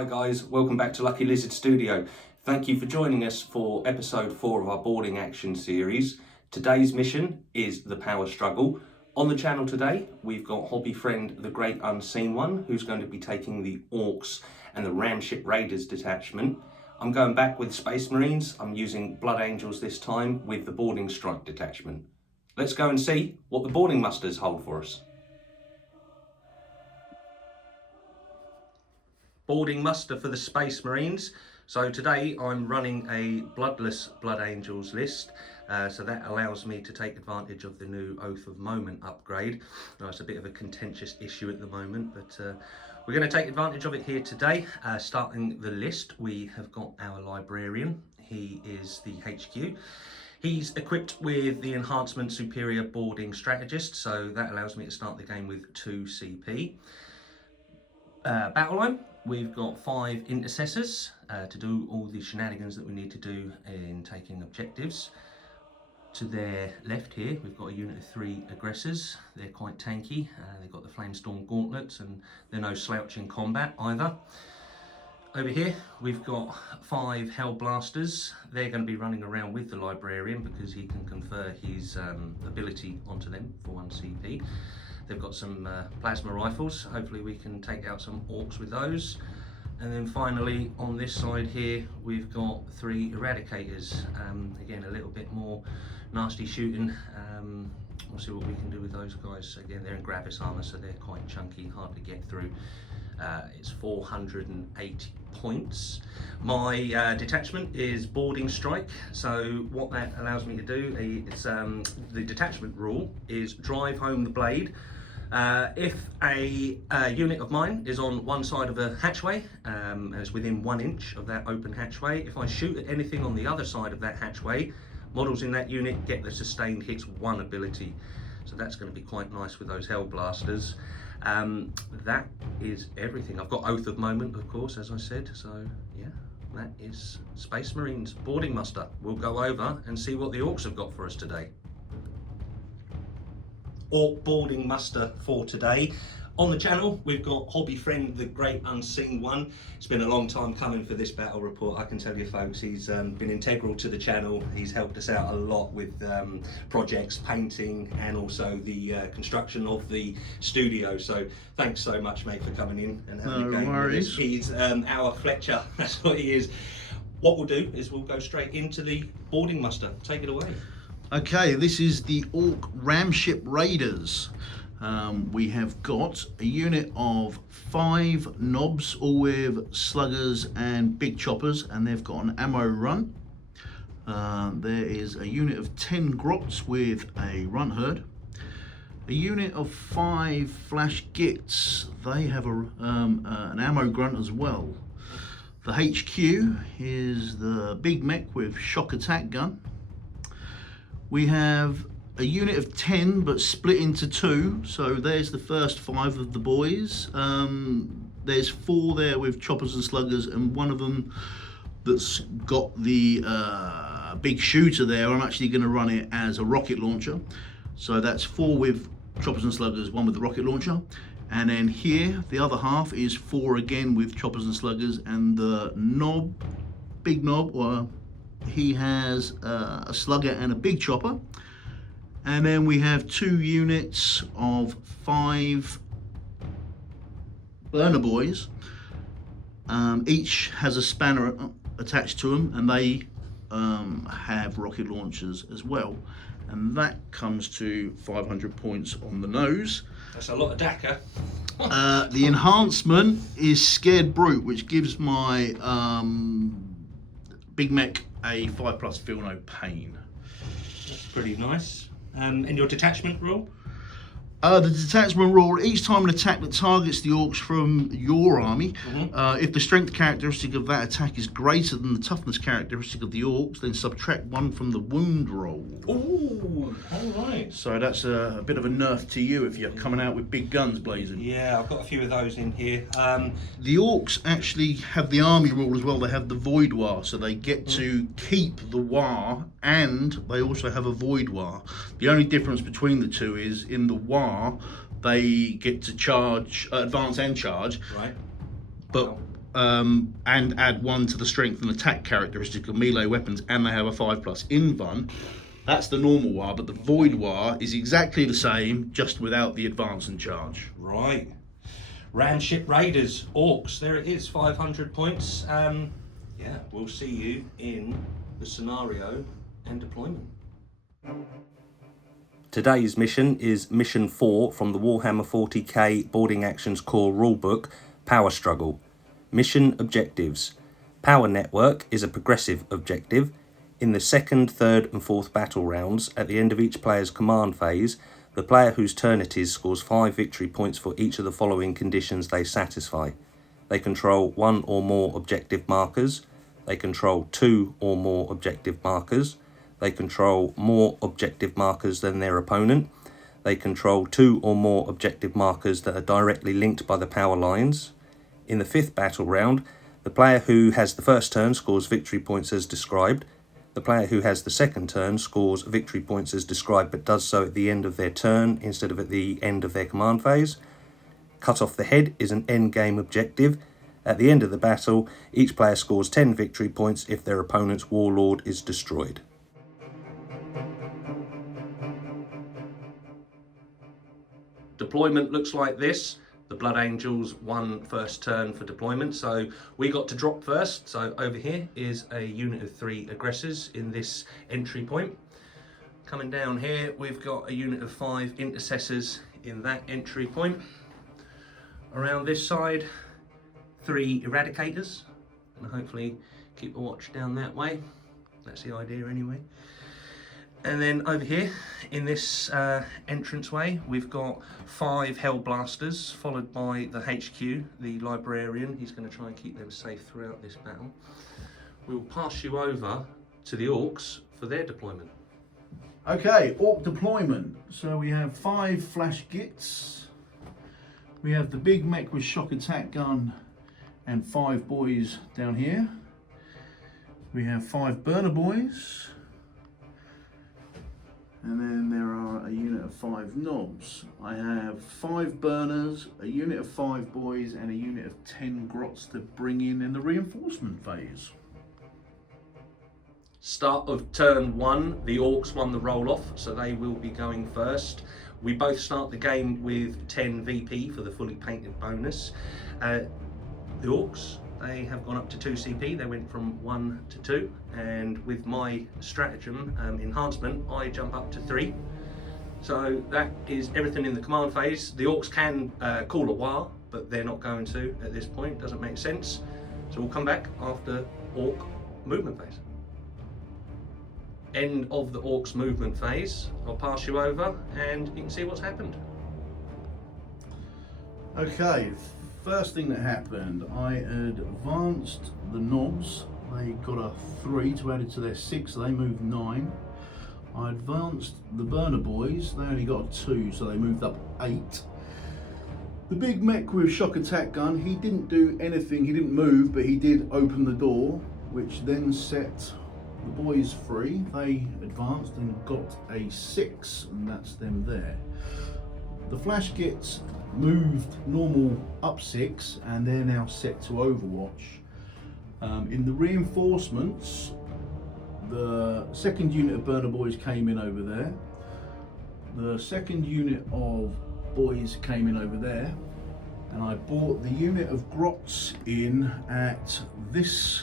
Hi guys, welcome back to Lucky Lizard Studio. Thank you for joining us for episode 4 of our boarding action series. Today's mission is the power struggle. On the channel today, we've got hobby friend the Great Unseen One, who's going to be taking the Orks and the Ramship Raiders detachment. I'm going back with Space Marines. I'm using Blood Angels this time with the Boarding Strike detachment. Let's go and see what the boarding musters hold for us. Boarding muster for the Space Marines. So today I'm running a bloodless Blood Angels list, so that allows me to take advantage of the new Oath of Moment upgrade. Now, it's a bit of a contentious issue at the moment, but we're going to take advantage of it here today. Starting the list, we have got our Librarian. He is the HQ. He's equipped with the enhancement Superior Boarding Strategist, so that allows me to start the game with 2 CP. Battle line, we've got 5 intercessors to do all the shenanigans that we need to do in taking objectives. To their left here, we've got a unit of 3 aggressors. They're quite tanky. They've got the Flamestorm gauntlets and they're no slouch in combat either. Over here, we've got 5 Hellblasters. They're going to be running around with the Librarian because he can confer his ability onto them for 1 CP. They've got some plasma rifles. Hopefully we can take out some Orks with those. And then finally on this side here we've got 3 Eradicators. Again, a little bit more nasty shooting. We'll see what we can do with those guys. Again, they're in Gravis armor, so they're quite chunky, hard to get through. It's 480 points. My detachment is Boarding Strike, so what that allows me to do is the detachment rule is drive home the blade. If a unit of mine is on one side of a hatchway and it's within 1 inch of that open hatchway, if I shoot at anything on the other side of that hatchway, models in that unit get the sustained hits 1 ability. So that's going to be quite nice with those Hellblasters. That is everything. I've got Oath of Moment, of course, as I said. So yeah, that is Space Marines boarding muster. We'll go over and see what the Orks have got for us today. Ork boarding muster for today. On the channel, we've got hobby friend the Great Unseen One. It's been a long time coming for this battle report, I can tell you folks. He's been integral to the channel. He's helped us out a lot with projects, painting, and also the construction of the studio. So thanks so much, mate, for coming in and having a game with us. He's our Fletcher, that's what he is. What we'll do is we'll go straight into the boarding muster. Take it away. Okay, this is the Ork Ramship Raiders. We have got a unit of 5 knobs, all with sluggers and big choppers, and they've got an ammo run. There is a unit of 10 grots with a run herd. A unit of 5 flash gits. They have an ammo grunt as well. The HQ is the big mech with shock attack gun. We have a unit of 10 but split into 2, so there's the first 5 of the boys. There's 4 there with choppers and sluggers, and one of them that's got the big shooter there. I'm actually going to run it as a rocket launcher, so that's 4 with choppers and sluggers, 1 with the rocket launcher. And then here the other half is 4 again with choppers and sluggers, and the knob, big knob, he has a slugger and a big chopper. And then we have 2 units of 5 burner boys. Each has a spanner attached to them, and they have rocket launchers as well. And that comes to 500 points on the nose. That's a lot of DACA. The enhancement is Scared Brute, which gives my big mech a 5+ feel no pain. That's pretty nice. And your detachment rule? The detachment rule, each time an attack that targets the Orks from your army, if the strength characteristic of that attack is greater than the toughness characteristic of the Orks, then subtract 1 from the wound roll. Ooh, alright. So that's a bit of a nerf to you if you're coming out with big guns blazing. Yeah, I've got a few of those in here. The Orks actually have the army rule as well. They have the Void War, so they get to keep the War, and they also have a Void War. The only difference between the two is in the War, they get to charge, advance and charge. Right. But and add 1 to the strength and attack characteristic of melee weapons, and they have a 5+ invuln. That's the normal war, but the void war is exactly the same, just without the advance and charge. Right. Ramship Raiders, Orks, there it is, 500 points. Yeah, we'll see you in the scenario and deployment. Today's mission is Mission 4 from the Warhammer 40k Boarding Actions Core Rulebook, Power Struggle. Mission objectives. Power Network is a progressive objective. In the 2nd, 3rd and 4th battle rounds, at the end of each player's command phase, the player whose turn it is scores 5 victory points for each of the following conditions they satisfy. They control 1 or more objective markers. They control 2 or more objective markers. They control more objective markers than their opponent. They control 2 or more objective markers that are directly linked by the power lines. In the 5th battle round, the player who has the first turn scores victory points as described. The player who has the second turn scores victory points as described, but does so at the end of their turn instead of at the end of their command phase. Cut off the head is an endgame objective. At the end of the battle, each player scores 10 victory points if their opponent's warlord is destroyed. Deployment looks like this. The Blood Angels won first turn for deployment, so we got to drop first. So over here is a unit of 3 aggressors in this entry point. Coming down here, we've got a unit of 5 intercessors in that entry point. Around this side, 3 eradicators, and hopefully keep a watch down that way. That's the idea anyway. And then over here in this entranceway, we've got 5 Hellblasters, followed by the HQ, the Librarian. He's going to try and keep them safe throughout this battle. We'll pass you over to the Orks for their deployment. Okay, Ork deployment. So we have 5 flash gits. We have the big mech with shock attack gun and 5 boys down here. We have 5 burner boys. And then there are a unit of 5 knobs. I have 5 burners, a unit of 5 boys, and a unit of 10 grots to bring in the reinforcement phase. Start of turn 1, the Orks won the roll-off, so they will be going first. We both start the game with 10 VP for the fully painted bonus. The Orks, they have gone up to 2 CP, they went from 1 to 2, and with my stratagem enhancement, I jump up to 3. So that is everything in the command phase. The Orks can call a war, but they're not going to at this point, doesn't make sense. So we'll come back after Ork movement phase. End of the Orks movement phase. I'll pass you over and you can see what's happened. Okay. First thing that happened, I advanced the knobs. They got a 3 to add it to their 6, so they moved 9. I advanced the burner boys, they only got a 2, so they moved up 8. The big mech with shock attack gun, he didn't do anything, he didn't move, but he did open the door, which then set the boys free. They advanced and got a 6, and that's them there. The flash gits moved normal up 6 and they're now set to Overwatch. In the reinforcements, the second unit of burner boys came in over there. The second unit of boys came in over there, and I brought the unit of grots in at this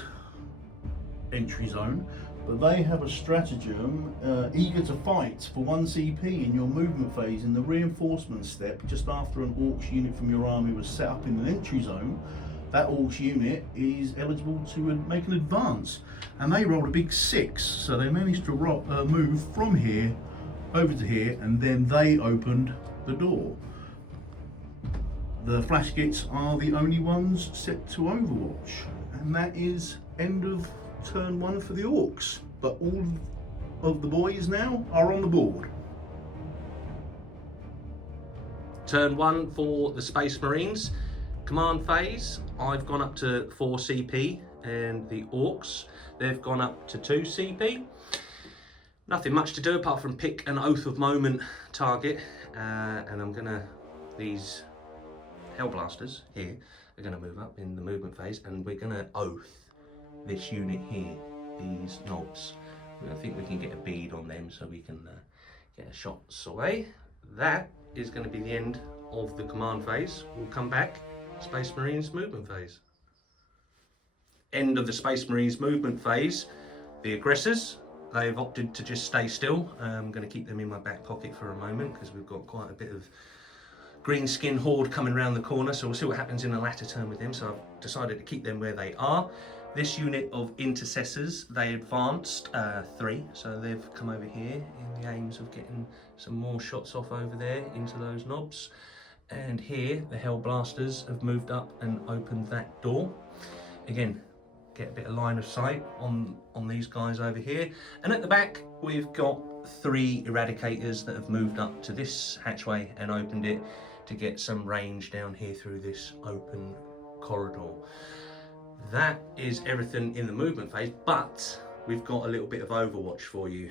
entry zone. But they have a stratagem, eager to fight for 1 CP in your movement phase in the reinforcement step. Just after an Orks unit from your army was set up in an entry zone, that Orks unit is eligible to make an advance. And they rolled a big 6, so they managed to move from here over to here, and then they opened the door. The flash gits are the only ones set to Overwatch, and that is end of turn 1 for the Orks, but all of the boys now are on the board. Turn 1 for the Space Marines. Command phase, I've gone up to 4 CP, and the Orks, they've gone up to 2 CP. Nothing much to do apart from pick an Oath of Moment target, and I'm gonna, these Hellblasters here are going to move up in the movement phase, and we're going to oath this unit here, these knobs. I think we can get a bead on them so we can get a shots away. That is going to be the end of the command phase. We'll come back, Space Marines movement phase. End of the Space Marines movement phase. The aggressors, they've opted to just stay still. I'm going to keep them in my back pocket for a moment because we've got quite a bit of green skin horde coming around the corner, so we'll see what happens in the latter turn with them. So I've decided to keep them where they are. This unit of intercessors, they advanced 3, so they've come over here in the aims of getting some more shots off over there into those knobs. And here, the Hellblasters have moved up and opened that door. Again, get a bit of line of sight on these guys over here. And at the back, we've got 3 Eradicators that have moved up to this hatchway and opened it to get some range down here through this open corridor. That is everything in the movement phase, but we've got a little bit of Overwatch for you.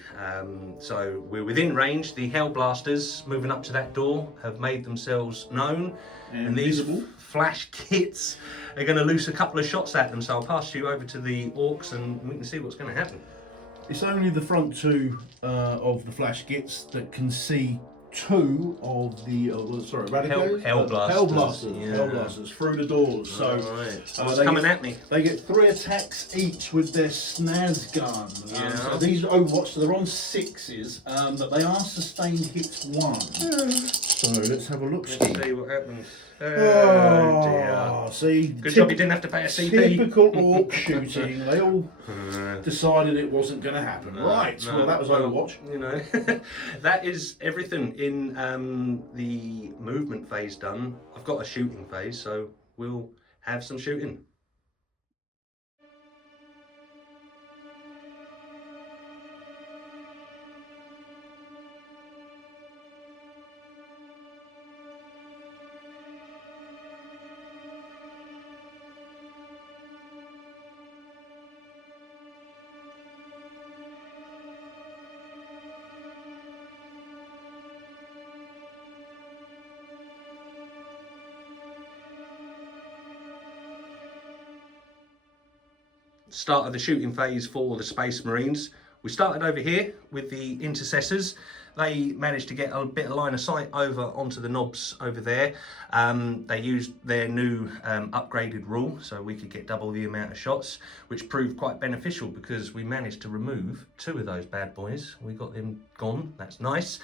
So we're within range. The Hellblasters moving up to that door have made themselves known, and these flash kits are going to loose a couple of shots at them. So I'll pass you over to the Orks and we can see what's going to happen. It's only the front 2 of the flash kits that can see 2 of the Hellblasters. Hellblasters through the doors. So what's coming at me? They get 3 attacks each with their snaz gun. So these are Overwatch, so they're on 6s, but they are sustained hits 1. So let's have a look. Let's see what happens. Oh dear. See, good job you didn't have to pay a CP. Typical Orc shooting. They all decided it wasn't going to happen. Right, well that was Overwatch. You know, that is everything in the movement phase done. I've got a shooting phase, so we'll have some shooting. Start of the shooting phase for the Space Marines. We started over here with the intercessors. They managed to get a bit of line of sight over onto the knobs over there. They used their new upgraded rule, so we could get double the amount of shots, which proved quite beneficial because we managed to remove 2 of those bad boys. We got them gone, that's nice.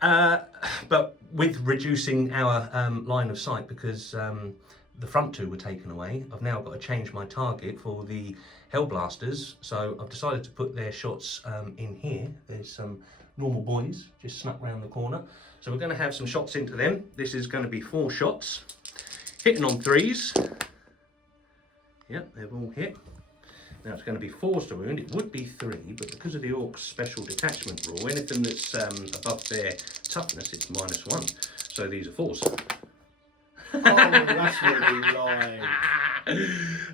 But with reducing our line of sight, because the front 2 were taken away, I've now got to change my target for the Hellblasters, so I've decided to put their shots in here. There's some normal boys just snuck round the corner, so we're going to have some shots into them. This is going to be 4 shots, hitting on 3s. Yep, they've all hit. Now it's going to be 4s to wound. It would be 3, but because of the Orcs special detachment rule, anything that's above their toughness, it's -1. So these are 4s. Oh, that's really live.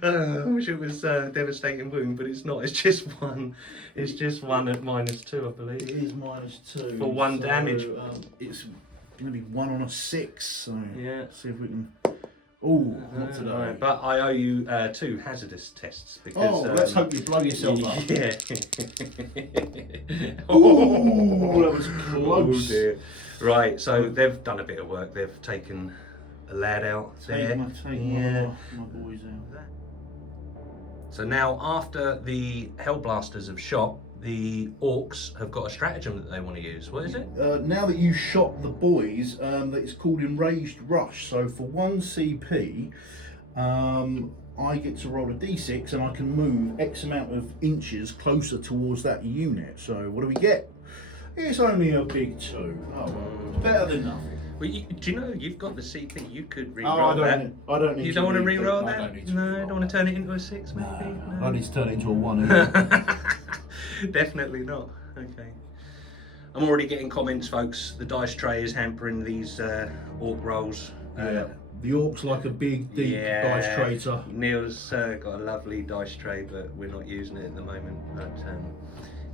I wish it was devastating wound, but it's not. It's just 1. It's just 1 at -2, I believe. It is -2 for 1 damage. It's going to be 1 on a 6. So yeah. Let's see if we can. Oh, not today. Right, but I owe you 2 hazardous tests because. Let's hope you blow yourself up. Yeah. Oh, that was close. Oh dear. Right, so they've done a bit of work. They've taken a lad out there. Take my boys out. So now, after the Hellblasters have shot, the Orcs have got a stratagem that they want to use. What is it? Now that you shot the boys, it's called Enraged Rush. So for 1 CP, I get to roll a d6 and I can move X amount of inches closer towards that unit. So what do we get? It's only a big 2. Oh well, it's better than nothing. Well, do you know you've got the CP? You could re-roll that. I don't need. You don't want to re-roll that? I don't need to. No, don't want to turn it into a 6, maybe. No. I need to turn it into a 1. Definitely not. Okay. I'm already getting comments, folks. The dice tray is hampering these Orc rolls. Yeah. The Orcs like a big, deep dice traitor. Neil's got a lovely dice tray, but we're not using it at the moment. But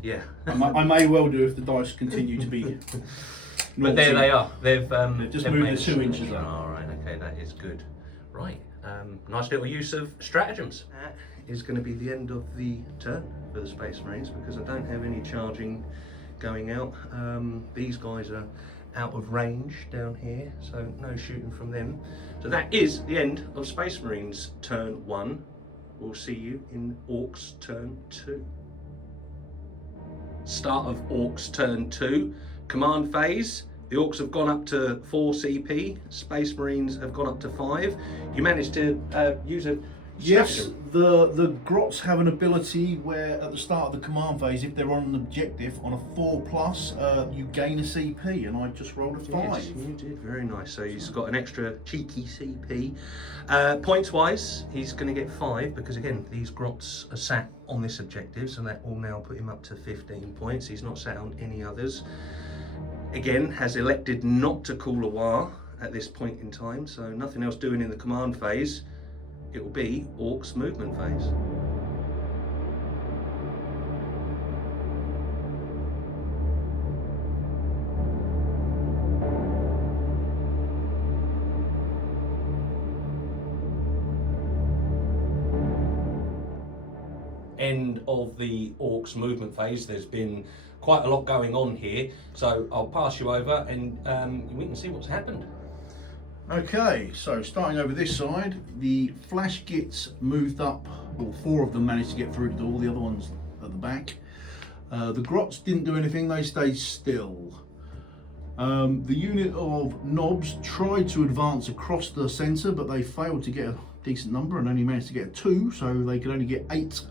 yeah. I may well do if the dice continue to be. But there they are. They've just moved the 2 inches up. All right, okay, That is good. Right, nice little use of stratagems. That is going to be the end of the turn for the Space Marines because I don't have any charging going out. These guys are out of range down here, so no shooting from them. So that is the end of Space Marines turn 1. We'll see you in Orks turn 2. Start of Orks turn 2. Command phase. The Orks have gone up to 4 CP. Space Marines have gone up to 5. You managed to use a Yes, stratagem. the Grots have an ability where at the start of the command phase, if they're on an objective on a 4+, you gain a CP, and I just rolled a 5. You did, very nice. So he's got an extra cheeky CP. Points wise, he's going to get 5 because again, these Grots are sat on this objective, so that will now put him up to 15 points. He's not sat on any others. Again, has elected not to call a war at this point in time, so nothing else doing in the command phase. It will be Orks movement phase. End of the Orks movement phase. There's been quite a lot going on here, so I'll pass you over and we can see what's happened. Okay, so starting over this side, the flash gits moved up, well, 4 of them managed to get through the door, the other ones at the back. The Grots didn't do anything, they stayed still. The unit of Knobs tried to advance across the centre, but they failed to get a decent number and only managed to get a 2, so they could only get 8.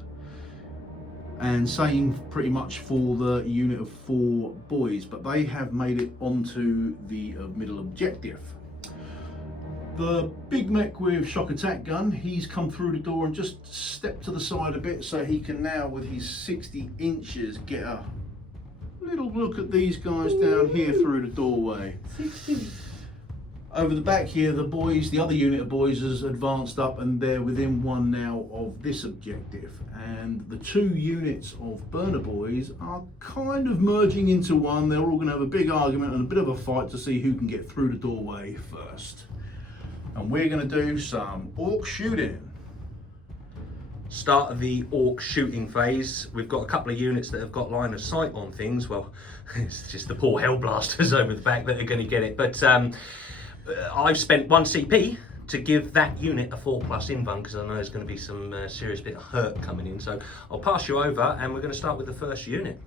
And same pretty much for the unit of 4 boys, but they have made it onto the middle objective. The big mech with shock attack gun, he's come through the door and just stepped to the side a bit so he can now, with his 60 inches, get a little look at these guys down here through the doorway. 60. Over the back here, the boys, the other unit of boys has advanced up and they're within 1 now of this objective. And the 2 units of burner boys are kind of merging into one. They're all going to have a big argument and a bit of a fight to see who can get through the doorway first. And we're going to do some Ork shooting. Start of the Ork shooting phase. We've got a couple of units that have got line of sight on things. Well, it's just the poor Hellblasters over the back that are going to get it. But I've spent 1 CP to give that unit a 4+ invuln because I know there's going to be some serious bit of hurt coming in. So I'll pass you over and we're going to start with the first unit.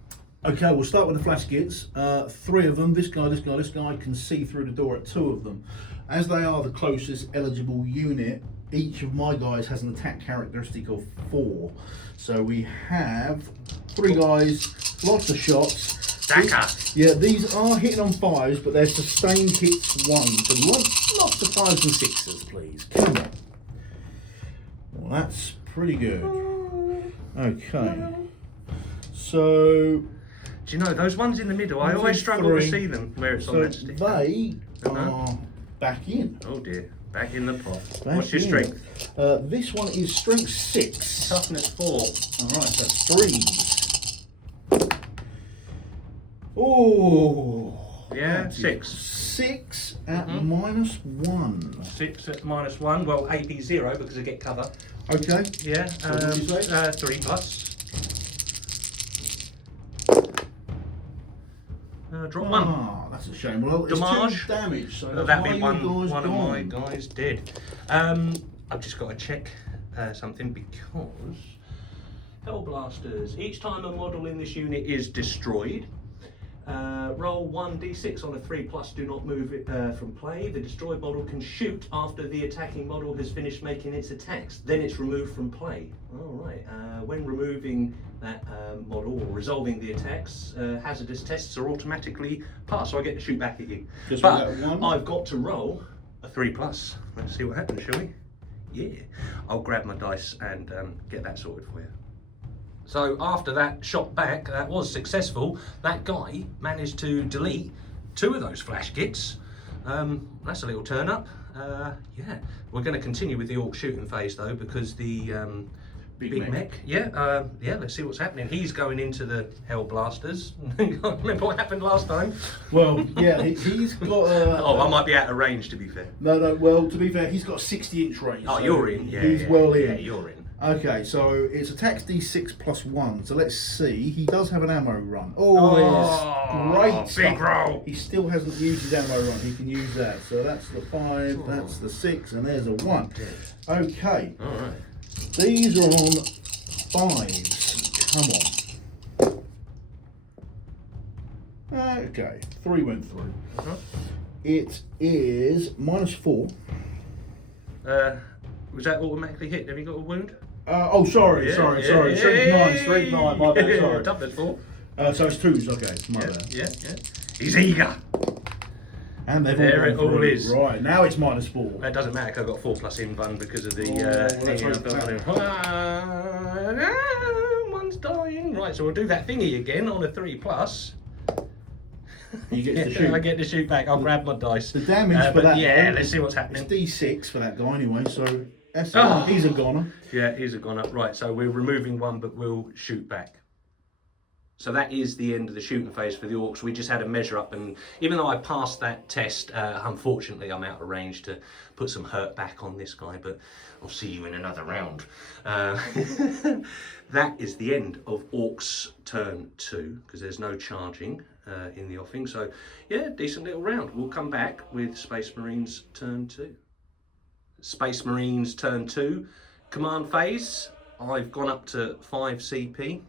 Okay, we'll start with the flash gits. 3 of them, this guy can see through the door at 2 of them. As they are the closest eligible unit, each of my guys has an attack characteristic of 4. So we have 3 guys, lots of shots. Daka. Yeah, these are hitting on 5s, but they're sustained hits 1. So we want lots of 5s and 6s, please. Come on. Well, that's pretty good. Okay. So... Do you know, those ones in the middle, I always struggle to see them where it's on that stick. They are back in. Oh dear, back in the pot. Back What's your in. strength? This one is strength 6. Toughness 4. Alright, that's 3s. Oh! Yeah, 6. 6 at -1. 6 at -1. Well, AP 0 because I get cover. Okay. Yeah, what did you say? 3+. Drop 1. Ah, that's a shame. Well, it's Damage. 2 damage, so that's That'd be why one you guys of my gone. guys dead. I've just got to check something because Hellblasters. Each time a model in this unit is destroyed, roll 1d6 on a 3+. Do not move it from play. The destroyed model can shoot after the attacking model has finished making its attacks. Then it's removed from play. All right. When removing that model or resolving the attacks, hazardous tests are automatically passed. So I get to shoot back at you. Just but with that 1? I've got to roll a 3+. Let's see what happens, shall we? Yeah. I'll grab my dice and get that sorted for you. So after that shot back, that was successful. That guy managed to delete 2 of those flash gits. That's a little turn up. Yeah, we're going to continue with the Ork shooting phase though, because the Big mech. Yeah, yeah, let's see what's happening. He's going into the Hell Blasters. Remember what happened last time? Well, yeah, he's got a... Oh, I might be out of range, to be fair. No, well, to be fair, he's got a 60-inch range. Oh, so you're in, yeah. He's well in. Yeah, you're in. Okay, so it's attacks D6 plus 1. So let's see. He does have an ammo run. Oh, yes. Great big stuff. roll. He still hasn't used his ammo run. He can use that. So that's the 5, that's the 6, and there's a 1. Okay. All right. These are on 5s. Come on. Okay, 3 went through. It is -4. Was that automatically hit? Have you got a wound? Sorry. Strength 9, my bad, sorry. Toughness 4. So it's 2s, okay, my bad. Yeah. He's eager. And they've There it all is. Right, now it's -4. That doesn't matter, 'cause I've got 4+ invuln because of the... one's dying. Right, so we'll do that thingy again on a 3+. You get to shoot. I get to shoot back. I'll grab my dice. The damage for that. Yeah, though, let's see what's happening. It's D6 for that guy anyway, so that's Oh. he's a goner. Yeah, he's a goner. Right, so we're removing one, but we'll shoot back. So that is the end of the shooting phase for the Orks. We just had a measure up, and even though I passed that test, unfortunately I'm out of range to put some hurt back on this guy, but I'll see you in another round. That is the end of Orks turn 2, because there's no charging in the offing. So yeah, decent little round. We'll come back with Space Marines turn 2. Space Marines turn 2, command phase. I've gone up to 5 CP.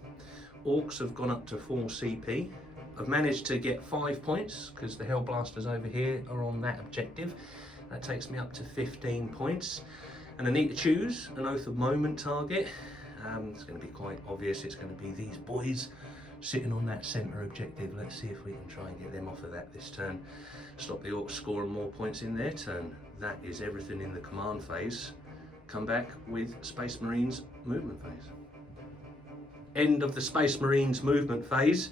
Orks have gone up to 4 CP. I've managed to get 5 points because the Hell Blasters over here are on that objective. That takes me up to 15 points. And I need to choose an Oath of Moment target. It's going to be quite obvious. It's going to be these boys sitting on that centre objective. Let's see if we can try and get them off of that this turn. Stop the Orks scoring more points in their turn. That is everything in the command phase. Come back with Space Marines movement phase. End of the Space Marines movement phase.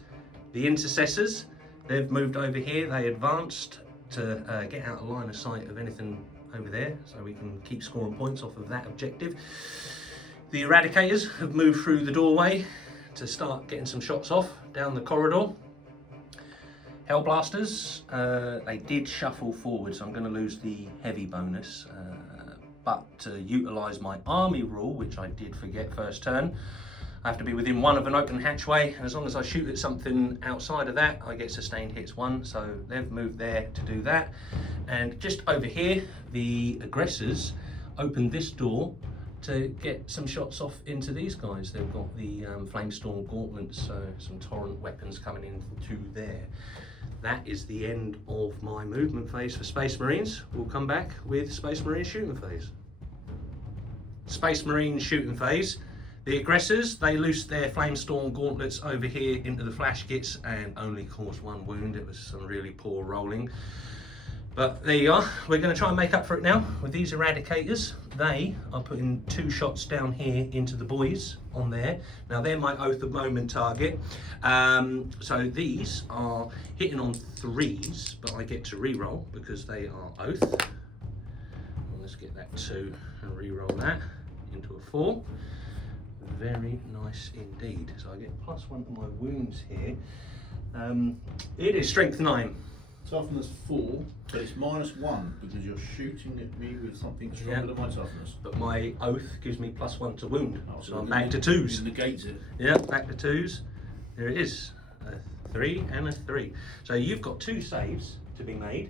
The intercessors, they've moved over here. They advanced to get out of line of sight of anything over there, so we can keep scoring points off of that objective. The eradicators have moved through the doorway to start getting some shots off down the corridor. Hell Blasters, they did shuffle forward, so I'm going to lose the heavy bonus, but to utilise my army rule, which I did forget first turn, I have to be within 1 of an open hatchway, and as long as I shoot at something outside of that, I get sustained hits 1, so they've moved there to do that. And just over here, the aggressors opened this door to get some shots off into these guys. They've got the Flamestorm gauntlets, so some torrent weapons coming into there. That is the end of my movement phase for Space Marines. We'll come back with Space Marine shooting phase. Space Marine shooting phase. The aggressors, they loosed their Flamestorm gauntlets over here into the flash kits and only caused 1 wound. It was some really poor rolling. But there you are. We're going to try and make up for it now with these eradicators. They are putting 2 shots down here into the boys on there. Now they're my Oath of Moment target. So these are hitting on 3s, but I get to re-roll because they are Oath. Well, let's get that 2 and re-roll that into a 4. Very nice indeed. So I get +1 to my wounds here. It is strength 9. Toughness 4, but it's -1 because you're shooting at me with something stronger than my toughness. But my oath gives me +1 to wound, so I'm it back to 2s. It negates it. Yeah, back to 2s. There it is, a 3 and a 3. So you've got 2 saves to be made.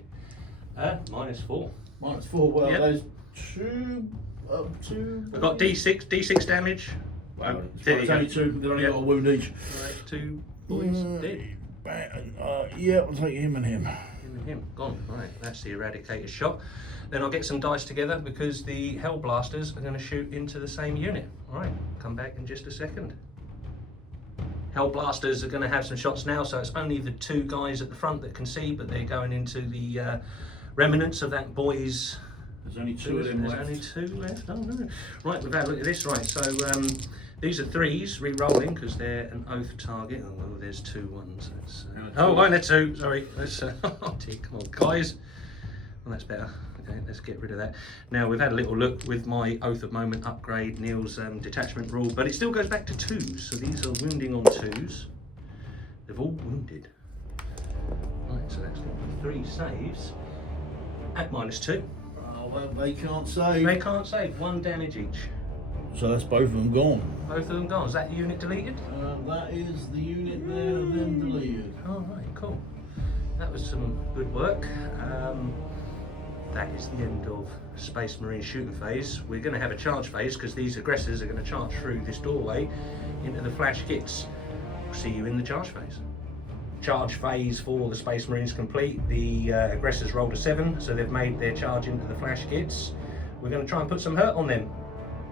-4. -4. Well, Yep. there's 2. I've got D6 damage. Well, There it's you only go. 2. They've only Yep. got a wound each. Right, 2 boys dead. Yeah, I'll take him and him. Him and him, gone. Right, that's the eradicator shot. Then I'll get some dice together because the Hell Blasters are going to shoot into the same unit. All right, come back in just a second. Hell Blasters are going to have some shots now, so it's only the 2 guys at the front that can see, but they're going into the remnants of that boy's... There's only 2 of them There's left. only 2 left, oh no. Right, we've had a look at this, right, so these are 3s, re-rolling, because they're an oath target. Oh, well, there's 2 1s. Let's, oh, and they're 2, sorry. Let's, oh dear, come on, guys. Well, that's better. Okay, let's get rid of that. Now we've had a little look with my Oath of Moment upgrade, Neil's detachment rule, but it still goes back to 2s. So these are wounding on 2s. They've all wounded. Right, so that's 3 saves at -2. Oh, well, they can't save. They can't save, 1 damage each. So that's both of them gone. Both of them gone. Is that the unit deleted? That is the unit there, then deleted. Oh, right, cool. That was some good work. That is the end of Space Marine shooting phase. We're going to have a charge phase because these aggressors are going to charge through this doorway into the flash kits. See you in the charge phase. Charge phase for the Space Marines complete. The aggressors rolled a 7, so they've made their charge into the flash kits. We're going to try and put some hurt on them.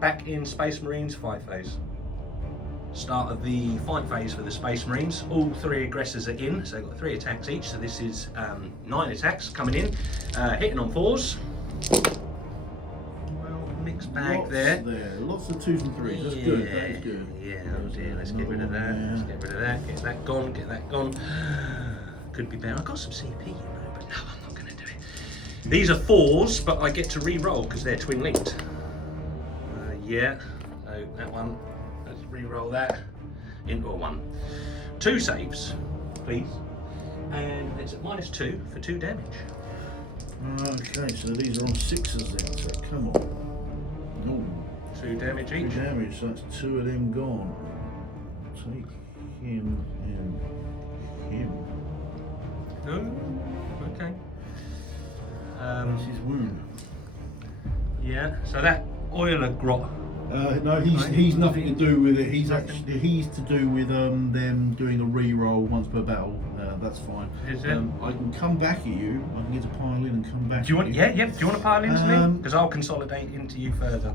Back in Space Marines fight phase. Start of the fight phase for the Space Marines. All 3 aggressors are in, so they've got 3 attacks each. So this is 9 attacks coming in, hitting on 4s. Well, mixed bag Lots there. Lots of 2s and 3s. That's good. That is good. Yeah, oh dear. Let's get rid of that. Let's get rid of that. Get that gone. Get that gone. Could be better. I've got some CP, you know, but no, I'm not going to do it. These are 4s, but I get to re-roll because they're twin linked. Yeah. Oh, that one. Let's re-roll that into a 1. 2 saves, please. And it's at -2 for 2 damage. Okay, so these are on 6s then, so come on. No. 2 damage 2 each. damage, so that's 2 of them gone. Take him and him. Oh, okay. That's his wound. Yeah, so that oiler grot. No, he's nothing to do with it. He's to do with them doing a re-roll once per battle. That's fine. Is it? I can come back at you. I can get to pile in and come back. Do you want? at Yeah. Do you want to pile into me? Because Um, I'll consolidate into you further.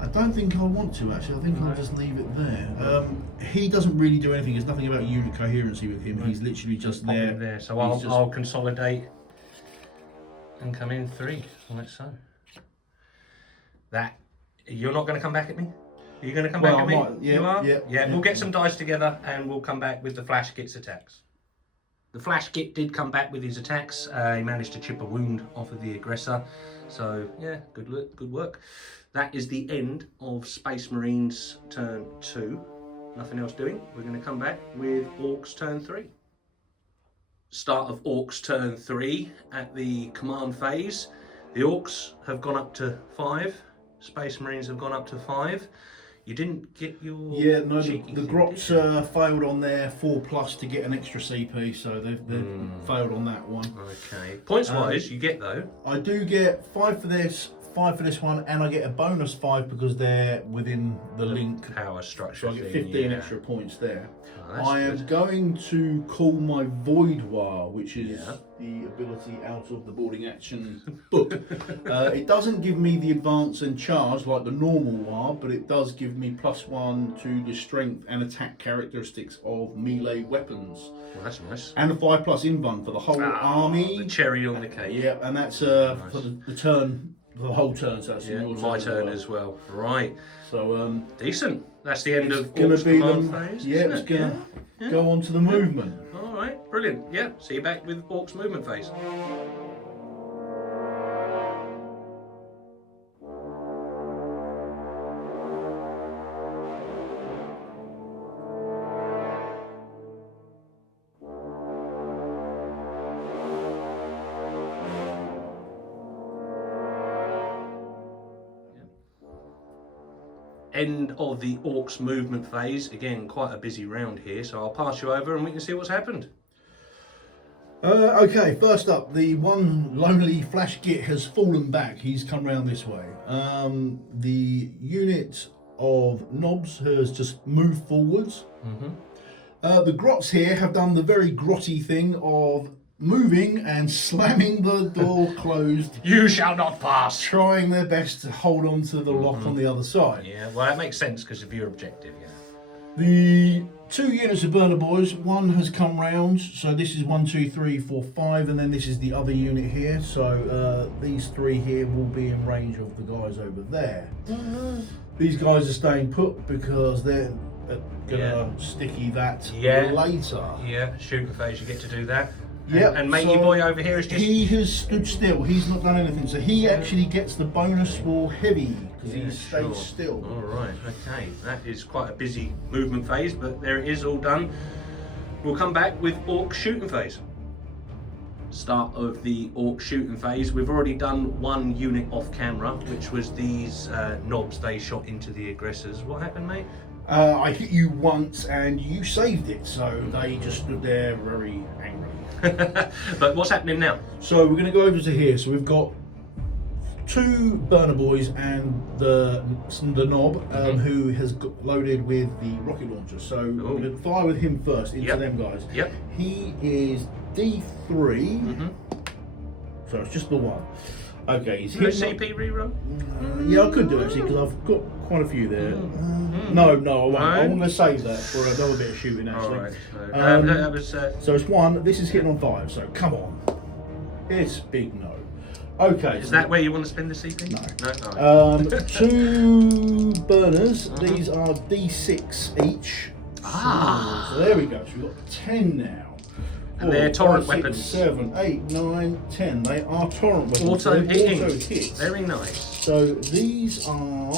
I don't think I want to actually. I think I'll just leave it there. He doesn't really do anything. There's nothing about unit coherency with him. He's literally just Pop there. in there. So I'll consolidate and come in 3. Like so. That. You're not going to come back at me? Are you going to come back at me? Yeah, you are? Yeah. We'll get some dice together and we'll come back with the Flash Kit's attacks. The Flash Kit did come back with his attacks. He managed to chip a wound off of the aggressor. So, yeah, good work. That is the end of Space Marines turn 2. Nothing else doing. We're going to come back with Orks turn 3. Start of Orks turn 3 at the command phase. The Orks have gone up to 5. Space Marines have gone up to 5. You didn't get your... Yeah, no, the thing, Grots failed on their 4+ to get an extra CP, so they've failed on that one. Okay. Points wise, you get though. I do get 5 for this, 5 for this one, and I get a bonus 5 because they're within the link. Power structure. So I get thing, 15 yeah. extra points there. Oh, I am good. going to call my Void Wire, which is Yeah. the ability out of the boarding action book. It doesn't give me the advance and charge like the normal wire, but it does give me +1 to the strength and attack characteristics of melee weapons. Well, that's nice. And a 5+ invuln for the whole army. The cherry on the cake. Yeah, and that's for the turn, for the whole turn. So that's Yeah, your my turn well. as well. Right. So Decent. That's the end of going Orks to be command them. phase. Yeah, isn't it's it? going to Yeah. go on to the movement. All right. Brilliant. Yeah. See you back with Orks movement phase. End of the Orks movement phase. Again, quite a busy round here, so I'll pass you over and we can see what's happened. Okay, first up, the one lonely Flash Git has fallen back. He's come round this way. The unit of Knobs has just moved forwards. The Grots here have done the very grotty thing of moving and slamming the door closed, You shall not pass. trying their best to hold on to the lock on the other side. Yeah, well, that makes sense because of your objective. Yeah. The 2 units of Burner Boys, one has come round, so this is 1, 2, 3, 4, 5, and then this is the other unit here. So these 3 here will be in range of the guys over there. These guys are staying put because they're gonna sticky that later. Yeah, shooting phase, you get to do that. Yep. And matey boy over here is just... He has stood still. He's not done anything. So he actually gets the bonus for heavy because he stays still. All right, okay. That is quite a busy movement phase, but there it is, all done. We'll come back with Orc shooting phase. Start of the Orc shooting phase. We've already done one unit off camera, which was these knobs they shot into the aggressors. What happened, mate? I hit you once and you saved it, so they just stood there very angry. But what's happening now? So we're going to go over to here. So we've got two burner boys and the knob who has got loaded with the rocket launcher. So we're going to fire with him first into them guys. Yep. He is D3. So it's just the one. Okay, he's No hitting CP rerun? yeah, I could do actually because I've got quite a few there. No, I won't. I'm going to save that for another bit of shooting actually. Alright, that was... So it's one. This is hitting on 5. So come on, it's big no. Okay. Is that where you want to spend the CP? No. No. Two burners. These are D6 each. Ah. So there we go. So we've got 10 now. And they're torrent weapons. 7, 8, 9, 10. They are torrent weapons. Auto hitting. Auto hit. Very nice. So these are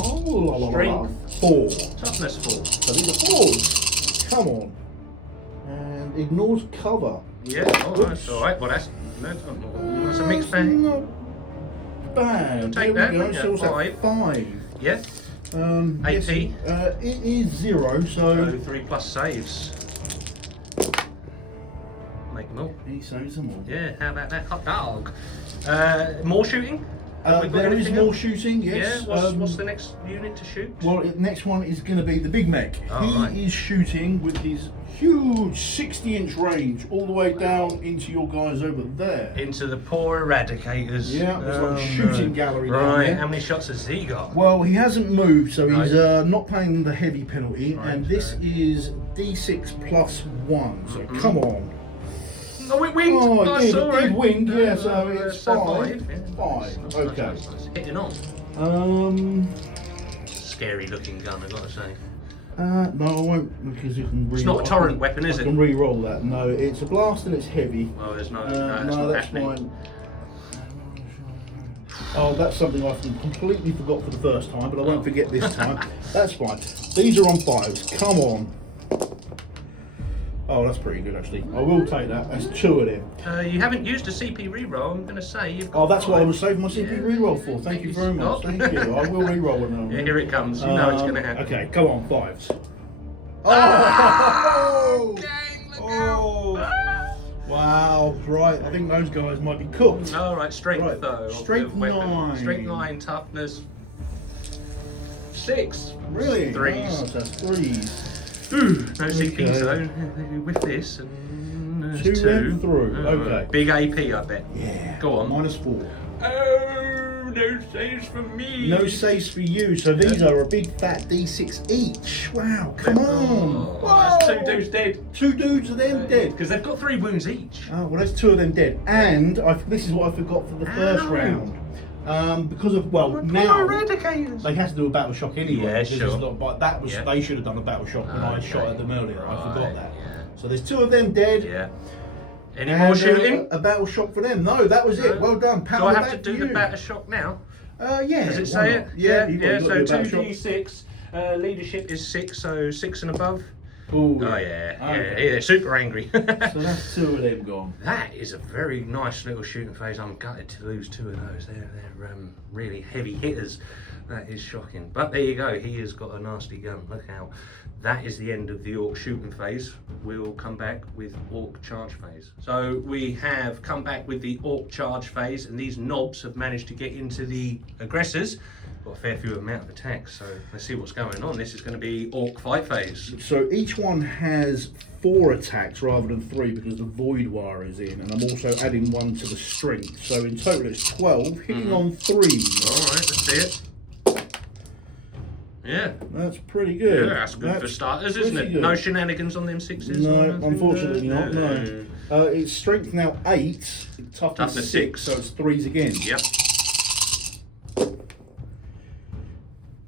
Strength. 4. Toughness 4. So these are 4s. Come on. And ignores cover. Yeah, that's alright. Well, that's a mixed bag. Not bad. You'll take that, There we won't go. you? So it's 5. Yeah. Yes, AP? it is 0, so 3 plus saves. Make them all. he saves them all. Yeah, how about that? Hot dog. More shooting? There is more shooting, yes. Yeah, what's the next unit to shoot? Well, the next one is going to be the Big Mech. He is shooting with his huge 60-inch range all the way down into your guys over there. Into the poor eradicators. Yeah, there's like a shooting gallery down Right, there. how many shots has he got? Well, he hasn't moved, so he's not paying the heavy penalty, and this is D6 plus 1, so come on. Oh, it winged! Oh, it sorry. did wing, yeah, so it's 5. Yeah. 5, okay. Nice. Hitting on. Scary looking gun, I've got to say. No, I won't, because you can It's not a torrent weapon, is I it? can re-roll that. No, it's a blast and it's heavy. Oh, there's no, No, that's happening. fine. Oh, that's something I completely forgot for the first time, but I won't forget this time. That's fine. These are on 5s. Come on. Oh, that's pretty good actually. I will take that. That's 2 of them. You haven't used a CP reroll, I'm going to say. You've got Oh, that's what I 5. was saving my CP reroll for. Thank you very much. Thank you. I will reroll it now. Yeah, here it comes. You know it's going to happen. Okay, come on, 5s. Oh! Oh! Wow, right. I think those guys might be cooked. All right, strength Right, though. strength of the weapon. 9. Strength 9, toughness 6. Really? 3s. Oh, so that's 3s. No CP zone with this and 2 went through. Oh, Okay. Big AP, I bet. Yeah. Go on. -4. Oh, no saves for me. No saves for you. So these are a big fat D6 each. Wow, come on. Oh, that's 2 Whoa. dudes dead. 2 dudes of them dead. Because they've got 3 wounds each. Oh, well, there's 2 of them dead. And this is what I forgot for the first Ow. round. Because of, well, Poor now eradicators. they have to do a battle shock anyway. Yeah, because sure. it's not, but that was, Yeah. they should have done a battle shock when I Okay. shot at them earlier. I forgot Right, that. yeah. So there's 2 of them dead. Yeah. Any And, more shooting? A battle shock for them. No, that was it. Well done. Pat Do on I the have to back do for the you. batter shock now? Yeah. Does it why say it? not? Yeah. You've got So to do a battle shock. 2d6. Leadership is 6, so 6 and above. Ooh, Oh yeah, Okay. yeah, super angry. So that's 2 of them gone. That is a very nice little shooting phase. I'm gutted to lose 2 of those. They're really heavy hitters. That is shocking. But there you go. He has got a nasty gun. Look out. That is the end of the Orc shooting phase. We'll come back with Orc charge phase. So we have come back with the Orc charge phase, and these knobs have managed to get into the aggressors. Got a fair few amount of attacks, so let's see what's going on. This is going to be Orc fight phase. So each one has 4 attacks rather than 3 because the void wire is in, and I'm also adding 1 to the strength. So in total it's 12, hitting on 3. All right, let's see it. Yeah. That's pretty good. Yeah, that's good for starters, isn't pretty it? good. No shenanigans on them 6s? No, or nothing? unfortunately not. No. It's strength now 8, toughness 6, so it's 3s again. Yep.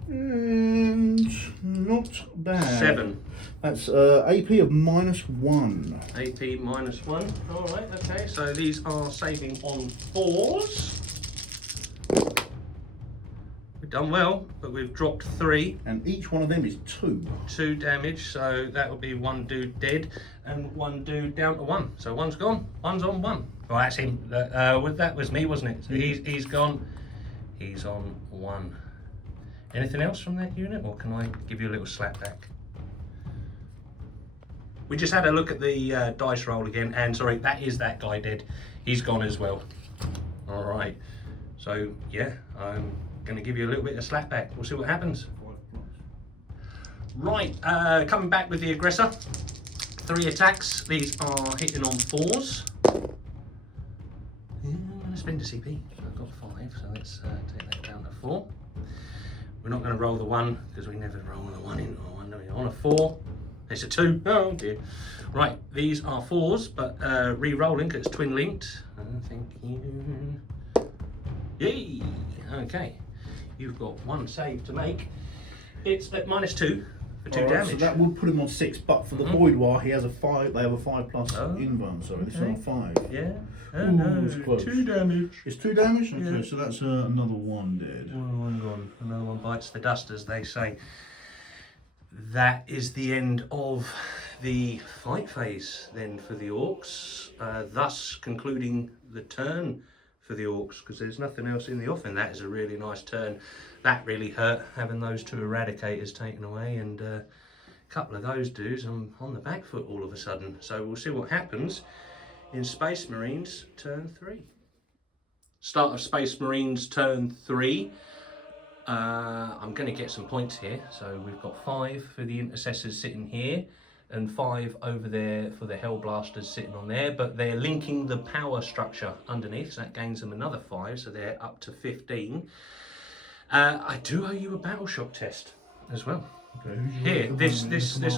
And not bad. 7. That's AP of -1. AP -1. Alright, okay, so these are saving on 4s. We've done well, but we've dropped 3. And each one of them is 2. 2 damage, so that will be 1 dude dead and 1 dude down to 1. So 1's gone, 1's on 1. Well, that's him. That was me, wasn't it? So he's gone. He's on 1. Anything else from that unit, or can I give you a little slap back? We just had a look at the dice roll again, and sorry, that is that guy dead. He's gone as well. All right. So yeah, I'm going to give you a little bit of slap back. We'll see what happens. Right, coming back with the aggressor. 3 attacks. These are hitting on 4s. Yeah, I'm going to spend a CP. So I've got 5, so let's take that down to 4. We're not going to roll the 1 because we never roll the 1 into a 1. On a 4, it's a 2. Oh dear. Right, these are 4s, but re-rolling because it's twin linked. Thank you. Yay! Okay, you've got 1 save to make. It's at -2 for 2 damage. So that will put him on 6, but for the Boudoir, he has a 5. They have a 5+ invuln. Sorry, this is on 5. Yeah. Oh Ooh, no, it's close. 2 damage. It's 2 damage? Okay, Yeah. so that's another 1 dead. Well, one gone. Another one bites the dust, as they say. That is the end of the fight phase then for the Orks, thus concluding the turn for the Orks, because there's nothing else in the offing. That is a really nice turn. That really hurt, having those 2 eradicators taken away, and a couple of those dudes on the back foot all of a sudden. So we'll see what happens in Space Marines turn 3. Start of Space Marines turn 3. I'm going to get some points here. So we've got 5 for the intercessors sitting here, and 5 over there for the Hellblasters sitting on there, but they're linking the power structure underneath, so that gains them another 5, so they're up to 15. I do owe you a battle shock test as well. Okay, Here, this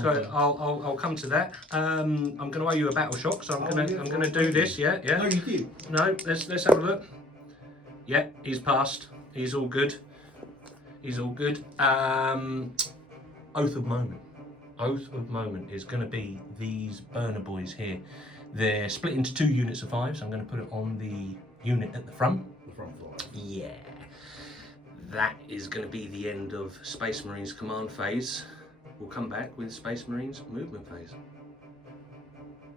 guy. I'll come to that. I'm going to owe you a battle shock, so I'm gonna do this. Yeah. No, you did. No, let's have a look. Yeah, he's passed. He's all good. He's all good. Oath of Moment. Oath of Moment is going to be these burner boys here. They're split into 2 units of 5, so I'm going to put it on the unit at the front. The front floor. Yeah. That is going to be the end of Space Marines command phase. We'll come back with Space Marines movement phase.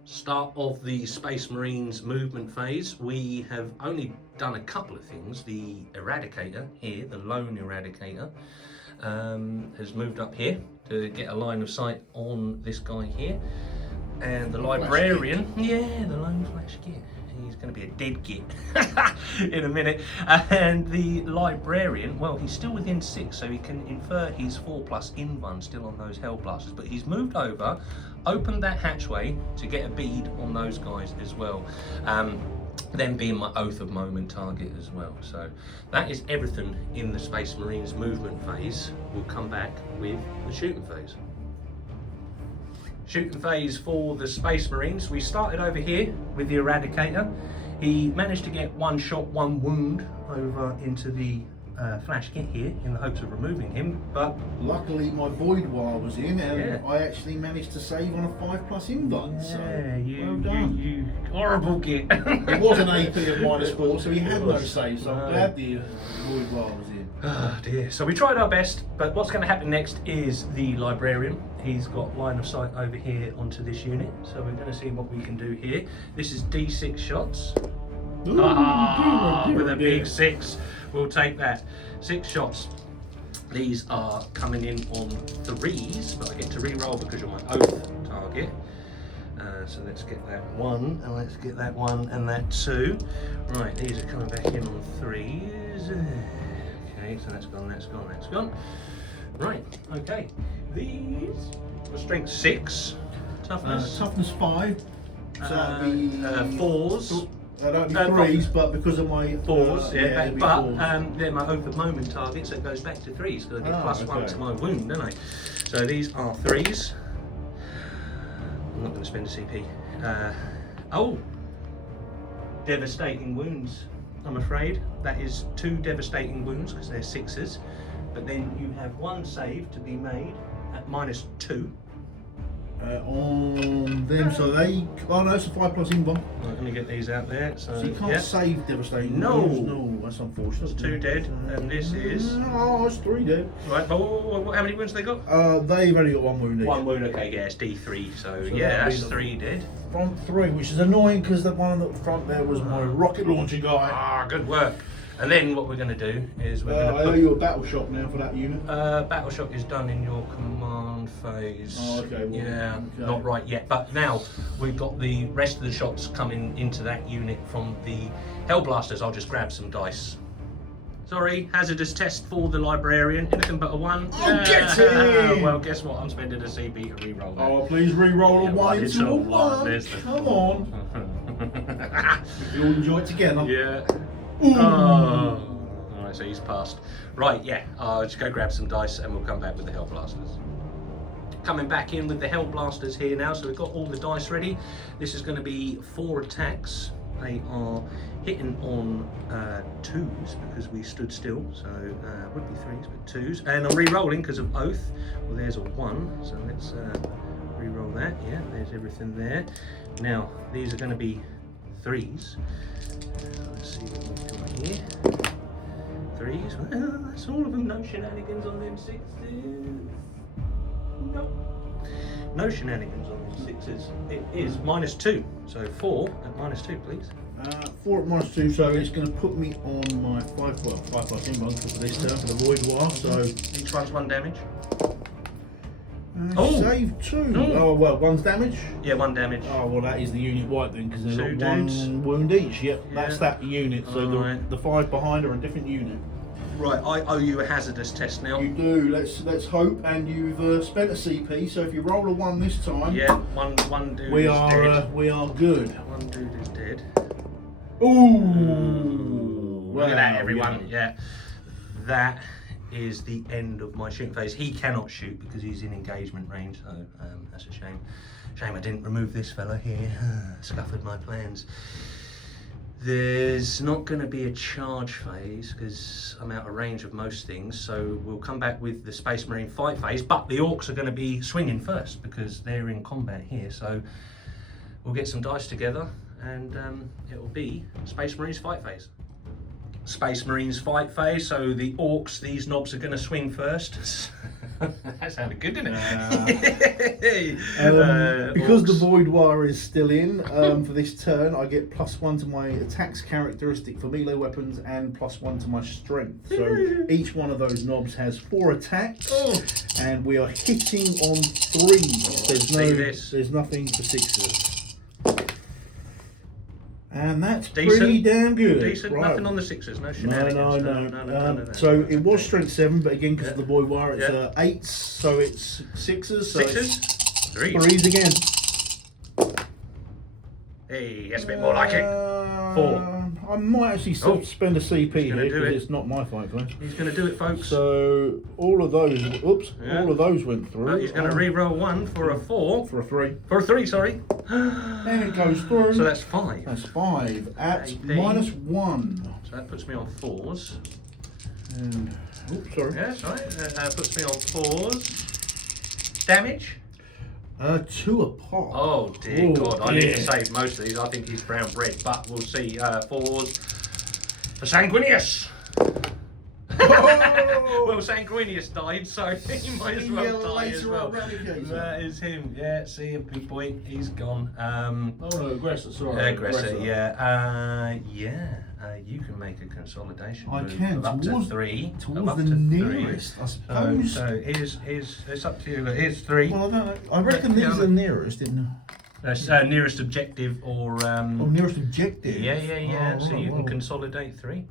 Start of the Space Marines movement phase. We have only done a couple of things. The Eradicator here, the lone Eradicator, has moved up here to get a line of sight on this guy here. And the Librarian, the lone flash git. He's going to be a dead git in a minute. And the Librarian, well, he's still within 6, so he can infer he's 4+ invuln still on those Hellblasters. But he's moved over, opened that hatchway to get a bead on those guys as well. Then being my Oath of Moment target as well. So that is everything in the Space Marines movement phase. We'll come back with the shooting phase. Shooting phase for the Space Marines. We started over here with the Eradicator. He managed to get 1 shot, 1 wound over into the flash git here in the hopes of removing him, but luckily my Boudoir was in, and I actually managed to save on a 5+ invuln. Yeah, so well done. you horrible git. It was an AP of -4, so he had no save. So I'm glad the Boudoir was in. Oh dear. So we tried our best, but what's going to happen next is the Librarian. He's got line of sight over here onto this unit, so we're going to see what we can do here. This is D6 shots. Ooh, with a big 6. We'll take that. 6 shots. These are coming in on 3s, but I get to re-roll because you're my Oath target. So let's get that 1, and let's get that 1 and that 2. Right, these are coming back in on 3s. Okay, so that's gone, that's gone, that's gone. Right, okay. These are strength 6, toughness. Toughness 5. So that'd be 4s. I don't be 3s, but because of my 4s, it'd be but 4s. they're my Oath of Moment target, so it goes back to 3s because I get +1 to my wound, don't I? So these are 3s. I'm not going to spend a CP. Oh, devastating wounds. I'm afraid that is 2 devastating wounds because they're 6s. But then you have 1 save to be made at -2. On them, so they. Oh no, it's a 5+ invuln. I'm going to get these out there. So you can't save devastating. No. No, that's unfortunate. It's 2 dead, and this is. Oh, it's 3 dead. Right, but how many wounds they got? They've only got 1 wound each. 1 wound, okay, yeah, it's D3, so yeah, that's 3 dead. Front 3, which is annoying because the one at the front there was my rocket launcher guy. Ah, good work. And then what we're going to do is we're going to I owe you a battle shock now for that unit. Battle shock is done in your command phase. Oh, okay. Well, yeah, okay. not right yet. But now we've got the rest of the shots coming into that unit from the Hellblasters. I'll just grab some dice. Sorry, hazardous test for the Librarian. Anything but a 1. Oh, get it! Well, guess what? I'm spending a CB to reroll that. Oh, please re-roll a 1 into a 1. Come on. We all enjoy it together. Yeah. Ooh. Oh. Alright, so he's passed. Right, yeah, I'll just go grab some dice and we'll come back with the Hellblasters. Coming back in with the Hellblasters here now, so we've got all the dice ready. This is going to be 4 attacks. They are hitting on 2s because we stood still, so would be 3s, but 2s. And I'm re-rolling because of Oath. Well, there's a 1, so let's re-roll that. Yeah, there's everything there. Now, these are going to be 3s. Let's see what we've got here. 3s. Well, that's all of them. No shenanigans on them 6s. No. No shenanigans on them 6s. It is -2. So 4 at -2, please. 4 at -2, so it's going to put me on my 5+ invuln for this turn for the Void War. So each one's 1 damage. Save 2. Oh well, 1's damage. Yeah, 1 damage. Oh well, that is the unit wipe then, because they've 2 got dudes. 1 wound each. Yep, Yeah. that's that unit. So the 5 behind are a different unit. Right, I owe you a hazardous test now. You do. Let's hope. And you've spent a CP. So if you roll a 1 this time, Yeah, one dude we is are dead. we are good. 1 dude is dead. Ooh! Look at that, everyone. Yeah. That is the end of my shooting phase. He cannot shoot because he's in engagement range, so that's a shame. Shame I didn't remove this fella here. Scuppered my plans. There's not going to be a charge phase because I'm out of range of most things, so we'll come back with the Space Marine fight phase, but the Orks are going to be swinging first because they're in combat here, so we'll get some dice together and it will be Space Marines fight phase. Space Marines fight phase, so the Orks, these knobs are going to swing first. That sounded good, didn't it? Because Orks. the Void War is still in for this turn, I get +1 to my attacks characteristic for melee weapons and +1 to my strength. So each one of those knobs has 4 attacks, and we are hitting on 3s. There's nothing for 6s. And that's Decent. pretty damn good. Decent, Right. nothing on the 6s, no shenanigans. No. So it was strength 7, but again, because of the Void War, it's 8s, so it's 6s. So 6s? 3s. 3s again. Hey, that's a bit more like it. 4. I might actually still spend a CP here gonna do because it. it's not my fight phase. He's going to do it, folks. So all of those, all of those went through. But he's going to re-roll 1 for a 4. For a 3. For a 3, sorry. And it goes through. So that's 5. That's 5 at AP. -1. So that puts me on 4s. And sorry. Yeah, sorry. Puts me on 4s. Damage? 2 a pop. Oh dear God, I need to dear. save most of these. I think he's brown bread, but we'll see. 4s for Sanguinius. Well, Sanguinius died, so he might as well die as well. That is him. Yeah, see him, big boy. He's gone. Oh no, aggressor. Sorry, Aggressor. Yeah. You can make a consolidation. I move can of up to towards 3. Towards up the to 3. nearest, I suppose. So here's it's up to you. Here's 3. Well, I don't know. I reckon these are nearest, didn't I? That's nearest objective or. Oh, nearest objective. Yeah. Oh, So you can right. consolidate 3.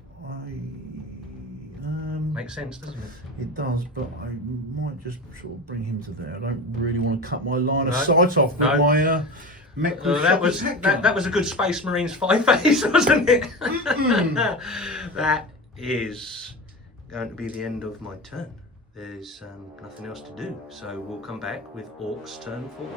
Makes sense, doesn't it? It does, but I might just sort of bring him to there. I don't really want to cut my line of No. sight off with my mech. That was a good Space Marines 5 phase, wasn't it? That is going to be the end of my turn. There's nothing else to do, so we'll come back with Orks turn 4.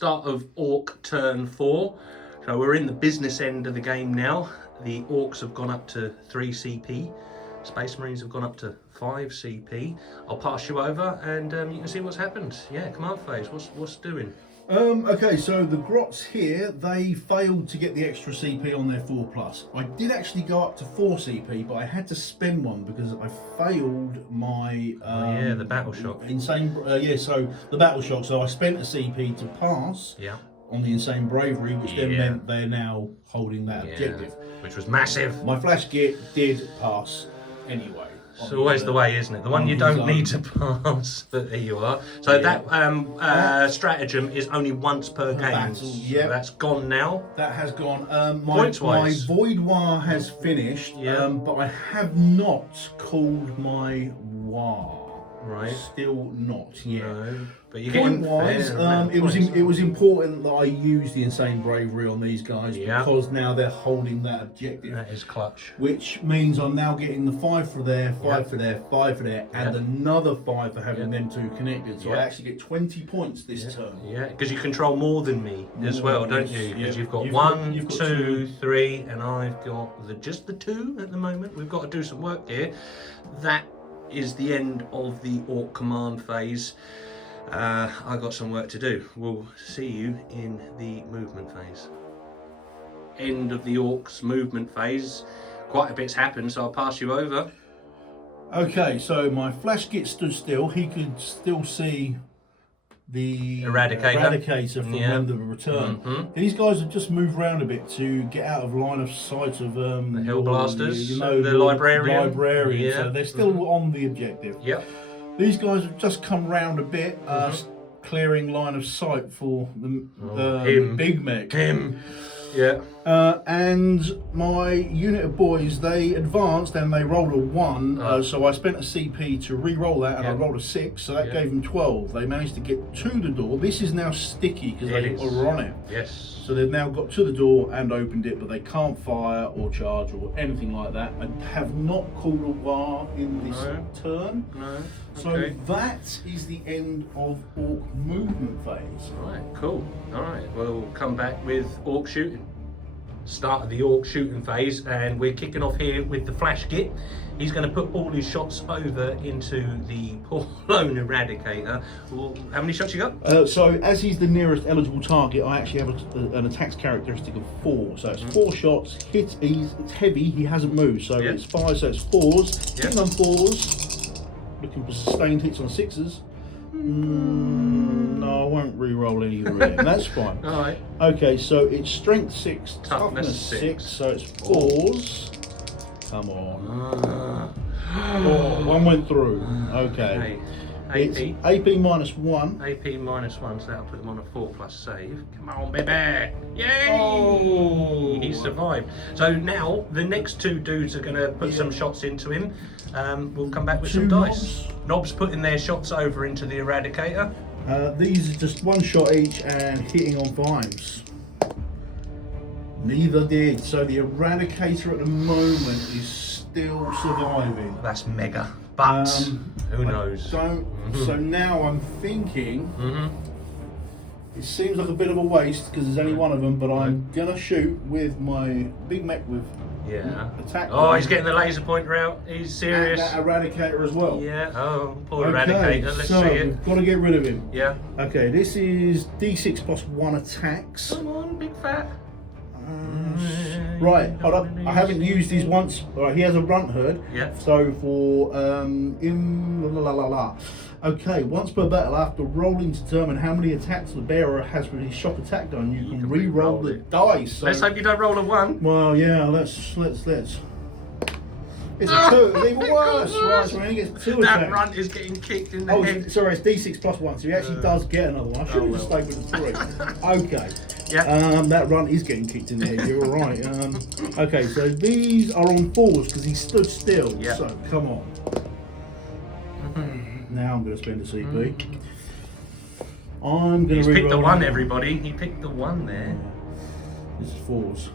start of Orc turn 4. So we're in the business end of the game now. The Orcs have gone up to 3 CP. Space Marines have gone up to 5 CP. I'll pass you over and you can see what's happened. Yeah, command phase, what's doing? Okay, so the Grots here, they failed to get the extra CP on their 4+. I did actually go up to 4 CP, but I had to spend one because I failed my... the battle shock. Insane, so the battle shock. So I spent a CP to pass on the insane bravery, which then meant they're now holding that objective. Which was massive. My flash git did pass anyway. It's always the way, isn't it? The one you don't need to pass, but there you are. So that stratagem is only once per game. Battle, so that's gone now. That has gone. My Void War has finished, but I have not called my War. Right. Still not yet. No, but you're getting it was important that I use the insane bravery on these guys because now they're holding that objective. That is clutch. Which means I'm now getting the 5 for there, 5 for there, 5 for there, and another 5 for having them two connected. So I actually get 20 points this turn. Yeah, because you control more than me as well, don't you? Because you've got 1, 2, 3, and I've got just the 2 at the moment. We've got to do some work here. That is the end of the Orc command phase. I got some work to do. We'll see you in the movement phase. End of the Orcs movement phase. Quite a bit's happened, so I'll pass you over. Okay, so my flash git stood still. He could still see the eradicator from when the return. These guys have just moved around a bit to get out of line of sight of the Hellblasters, the Librarian. So they're still on the objective. Yep. These guys have just come round a bit, clearing line of sight for the big mech. Yeah. And my unit of boys, they advanced and they rolled a 1, so I spent a CP to re-roll that, and I rolled a 6, so that gave them 12. They managed to get to the door. This is now sticky because they were on it. Yes. So they've now got to the door and opened it, but they can't fire or charge or anything like that. I have not called a war in this turn. No. So that is the end of Orc movement phase. Right, cool. All right, we'll come back with Orc shooting. Start of the Orc shooting phase, and we're kicking off here with the flash git. He's going to put all his shots over into the poor lone eradicator. Well, how many shots you got? So as he's the nearest eligible target, I actually have an attacks characteristic of 4. So it's 4 shots. It's heavy. He hasn't moved, so it's 5. So it's 4s. Hitting on 4s. Looking for sustained hits on 6s. No, I won't re-roll any of them. That's fine. All right. Okay, so it's strength 6, toughness 6. So it's 4s. Come on. Oh, 1 went through. Okay. It's AP -1. AP -1, so that'll put him on a 4+ save. Come on, baby! Yay! Oh. He survived. So now the next 2 dudes are going to put some shots into him. We'll come back with some dice. Knobs putting their shots over into the eradicator. These are just 1 shot each and hitting on 5s. Neither did. So the eradicator at the moment is still surviving. That's mega. But who knows? So now I'm thinking it seems like a bit of a waste because there's only 1 of them, but I'm gonna shoot with my big mech with attack. Oh, he's getting the laser pointer out. He's serious. And that eradicator as well. Yeah. Oh, poor eradicator. Let's see it. We've got to get rid of him. Yeah. Okay, this is D6 +1 attacks. Come on, big fat. Right, hold up. I haven't used these once. Alright, he has a runt herd. Yeah. So for Okay, once per battle, after rolling to determine how many attacks the bearer has with his shock attack gun, you can re-roll the dice. So, let's hope you don't roll a 1. Well, yeah, let's. It's a 2. It's even worse. Right, so he gets 2 attacks. That runt is getting kicked in the head. Sorry, it's D6 +1, so he actually does get another one. I should have just stayed with the 3. Okay. Yeah. That runt is getting kicked in the head. You're all right. Okay, so these are on 4s because he stood still. Yeah. So come on. Now I'm going to spend a CP. I'm going to. He's picked the 1, everybody. He picked the 1 there. This is 4s.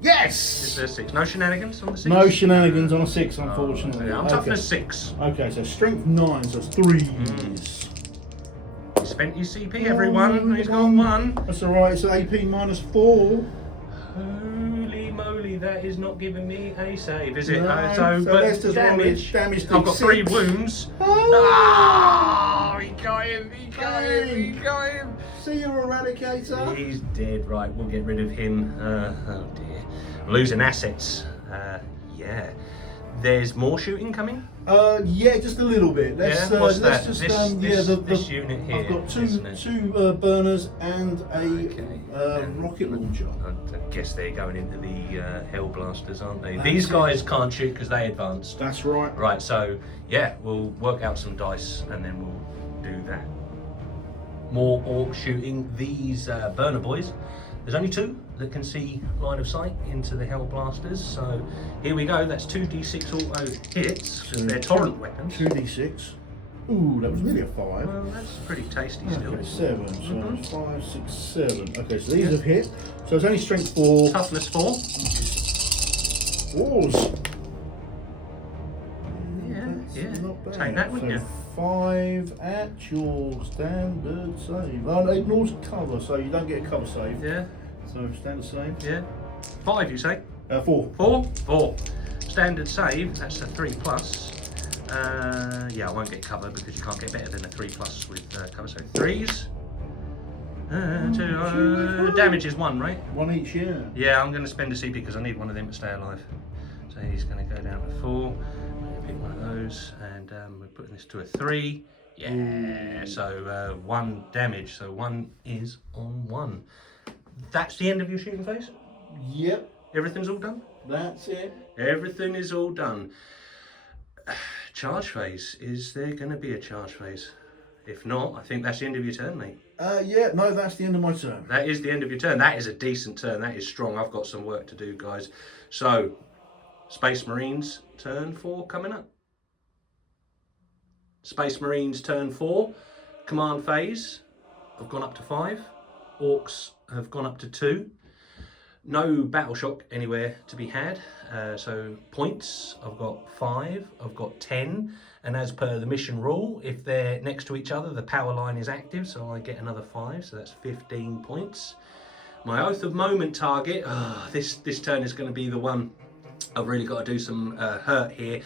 Yes! Is there 6? No shenanigans on the 6? No shenanigans on a 6, unfortunately. I'm toughness 6. Okay, so strength 9, so it's 3s. He's spent his CP, everyone. He's got one. That's alright, it's AP -4. Holy moly, that is not giving me a save, is it? No, so but but damage. Damage I've got 3 6. wounds. Oh, He got him, he got him, he got him. See your Eradicator? He's dead, right, we'll get rid of him. Oh dear. Losing assets. Yeah. There's more shooting coming? Yeah, just a little bit. Let's, Yeah, what's let's that? just, This unit here. I've got isn't it? two burners and a And rocket launcher. I guess they're going into the Hell Blasters, aren't they? That's These it. guys can't shoot because they advanced. That's right. Right, so yeah, we'll work out some dice and then we'll do that. More orc shooting. These burner boys, there's only 2 that can see line of sight into the Hell Blasters. So here we go, that's 2d6 auto hits. So They're torrent weapons. 2d6. Ooh, that was nearly a 5. Well, that's pretty tasty still. Okay, 7. So it's 5, 6, 7. Okay, so these have hit. So it's only strength 4. Toughness 4. Walls. Yeah. Not bad. Take that, wouldn't you? 5 at your standard save. Oh, no, it ignores cover, so you don't get a cover save. Yeah, So standard save. yeah. 5, you say? 4. 4. Standard save, that's a 3+. Yeah, I won't get cover because you can't get better than a 3+ with cover, so 3s. 2, damage is 1, right? 1 each, yeah. Yeah, I'm going to spend a CP because I need one of them to stay alive. So he's going to go down to 4. I'm going to pick one of those, and we're putting this to a 3. Yeah, so 1 damage, so 1 is on 1. That's the end of your shooting phase? Yep, Everything's all done? that's it. Everything is all done. Charge phase. Is there going to be a charge phase? If not, I think that's the end of your turn, mate. Yeah, no, that's the end of my turn. That is the end of your turn. That is a decent turn. That is strong. I've got some work to do, guys. So, Space Marines turn 4 coming up. Space Marines turn 4. Command phase. I've gone up to 5. Orcs have gone up to 2. No battle shock anywhere to be had. So points, I've got 5, I've got 10, and as per the mission rule, if they're next to each other, the power line is active, so I get another 5, so that's 15 points. My Oath of Moment target, this turn is going to be the one I've really got to do some hurt here.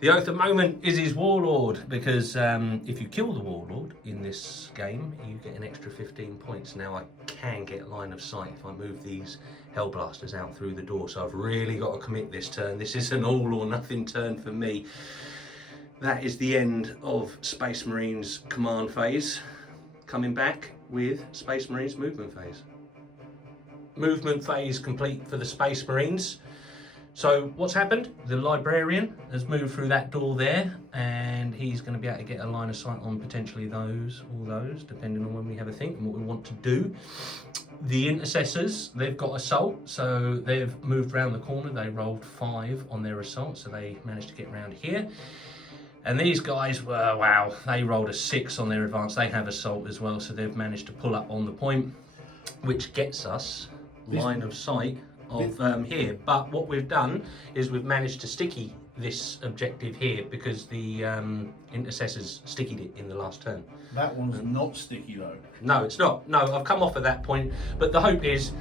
The Oath of Moment is his Warlord, because if you kill the Warlord in this game, you get an extra 15 points. Now I can get line of sight if I move these Hellblasters out through the door, so I've really got to commit this turn. This is an all or nothing turn for me. That is the end of Space Marines command phase. Coming back with Space Marines movement phase. Movement phase complete for the Space Marines. So what's happened? The Librarian has moved through that door there, and he's going to be able to get a line of sight on potentially those or those, depending on when we have a think and what we want to do. The Intercessors, they've got assault, so they've moved around the corner. They rolled 5 on their assault, so they managed to get around here. And these guys were, wow, they rolled a 6 on their advance. They have assault as well, so they've managed to pull up on the point, which gets us line of sight of here. But what we've done is we've managed to sticky this objective here because the Intercessors stickied it in the last turn. That one's not sticky though. No, it's not. No, I've come off at that point, but the hope is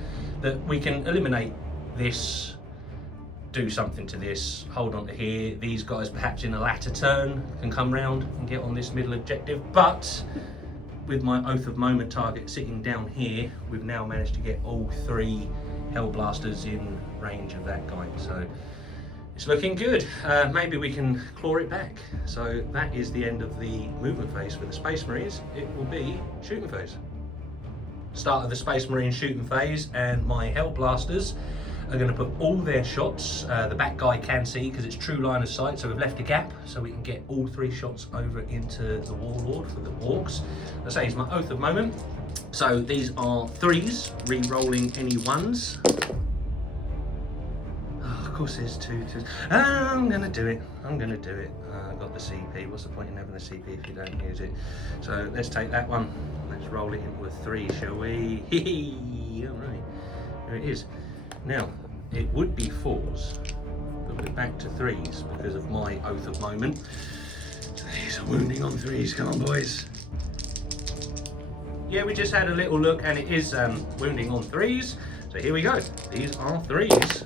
that we can eliminate this, do something to this, hold on to here. These guys perhaps in a latter turn can come round and get on this middle objective, but with my Oath of Moment target sitting down here, we've now managed to get all 3 Hellblasters in range of that guy, so it's looking good. Maybe we can claw it back. So that is the end of the movement phase for the Space Marines. It will be shooting phase. Start of the Space Marine shooting phase, and my Hellblasters are going to put all their shots. The back guy can see because it's true line of sight, so we've left a gap so we can get all 3 shots over into the Warlord for the Orks. I say it's my Oath of Moment. So these are 3s, re-rolling any 1s. Oh, of course there's 2s. I'm going to do it. I'm going to do it. I've got the CP. What's the point in having the CP if you don't use it? So let's take that one. Let's roll it into a 3, shall we? All right. There it is. Now, it would be 4s, but we're back to 3s because of my Oath of Moment. So these are wounding on 3s. Come on, boys. Yeah, we just had a little look, and it is wounding on 3s. So here we go. These are 3s.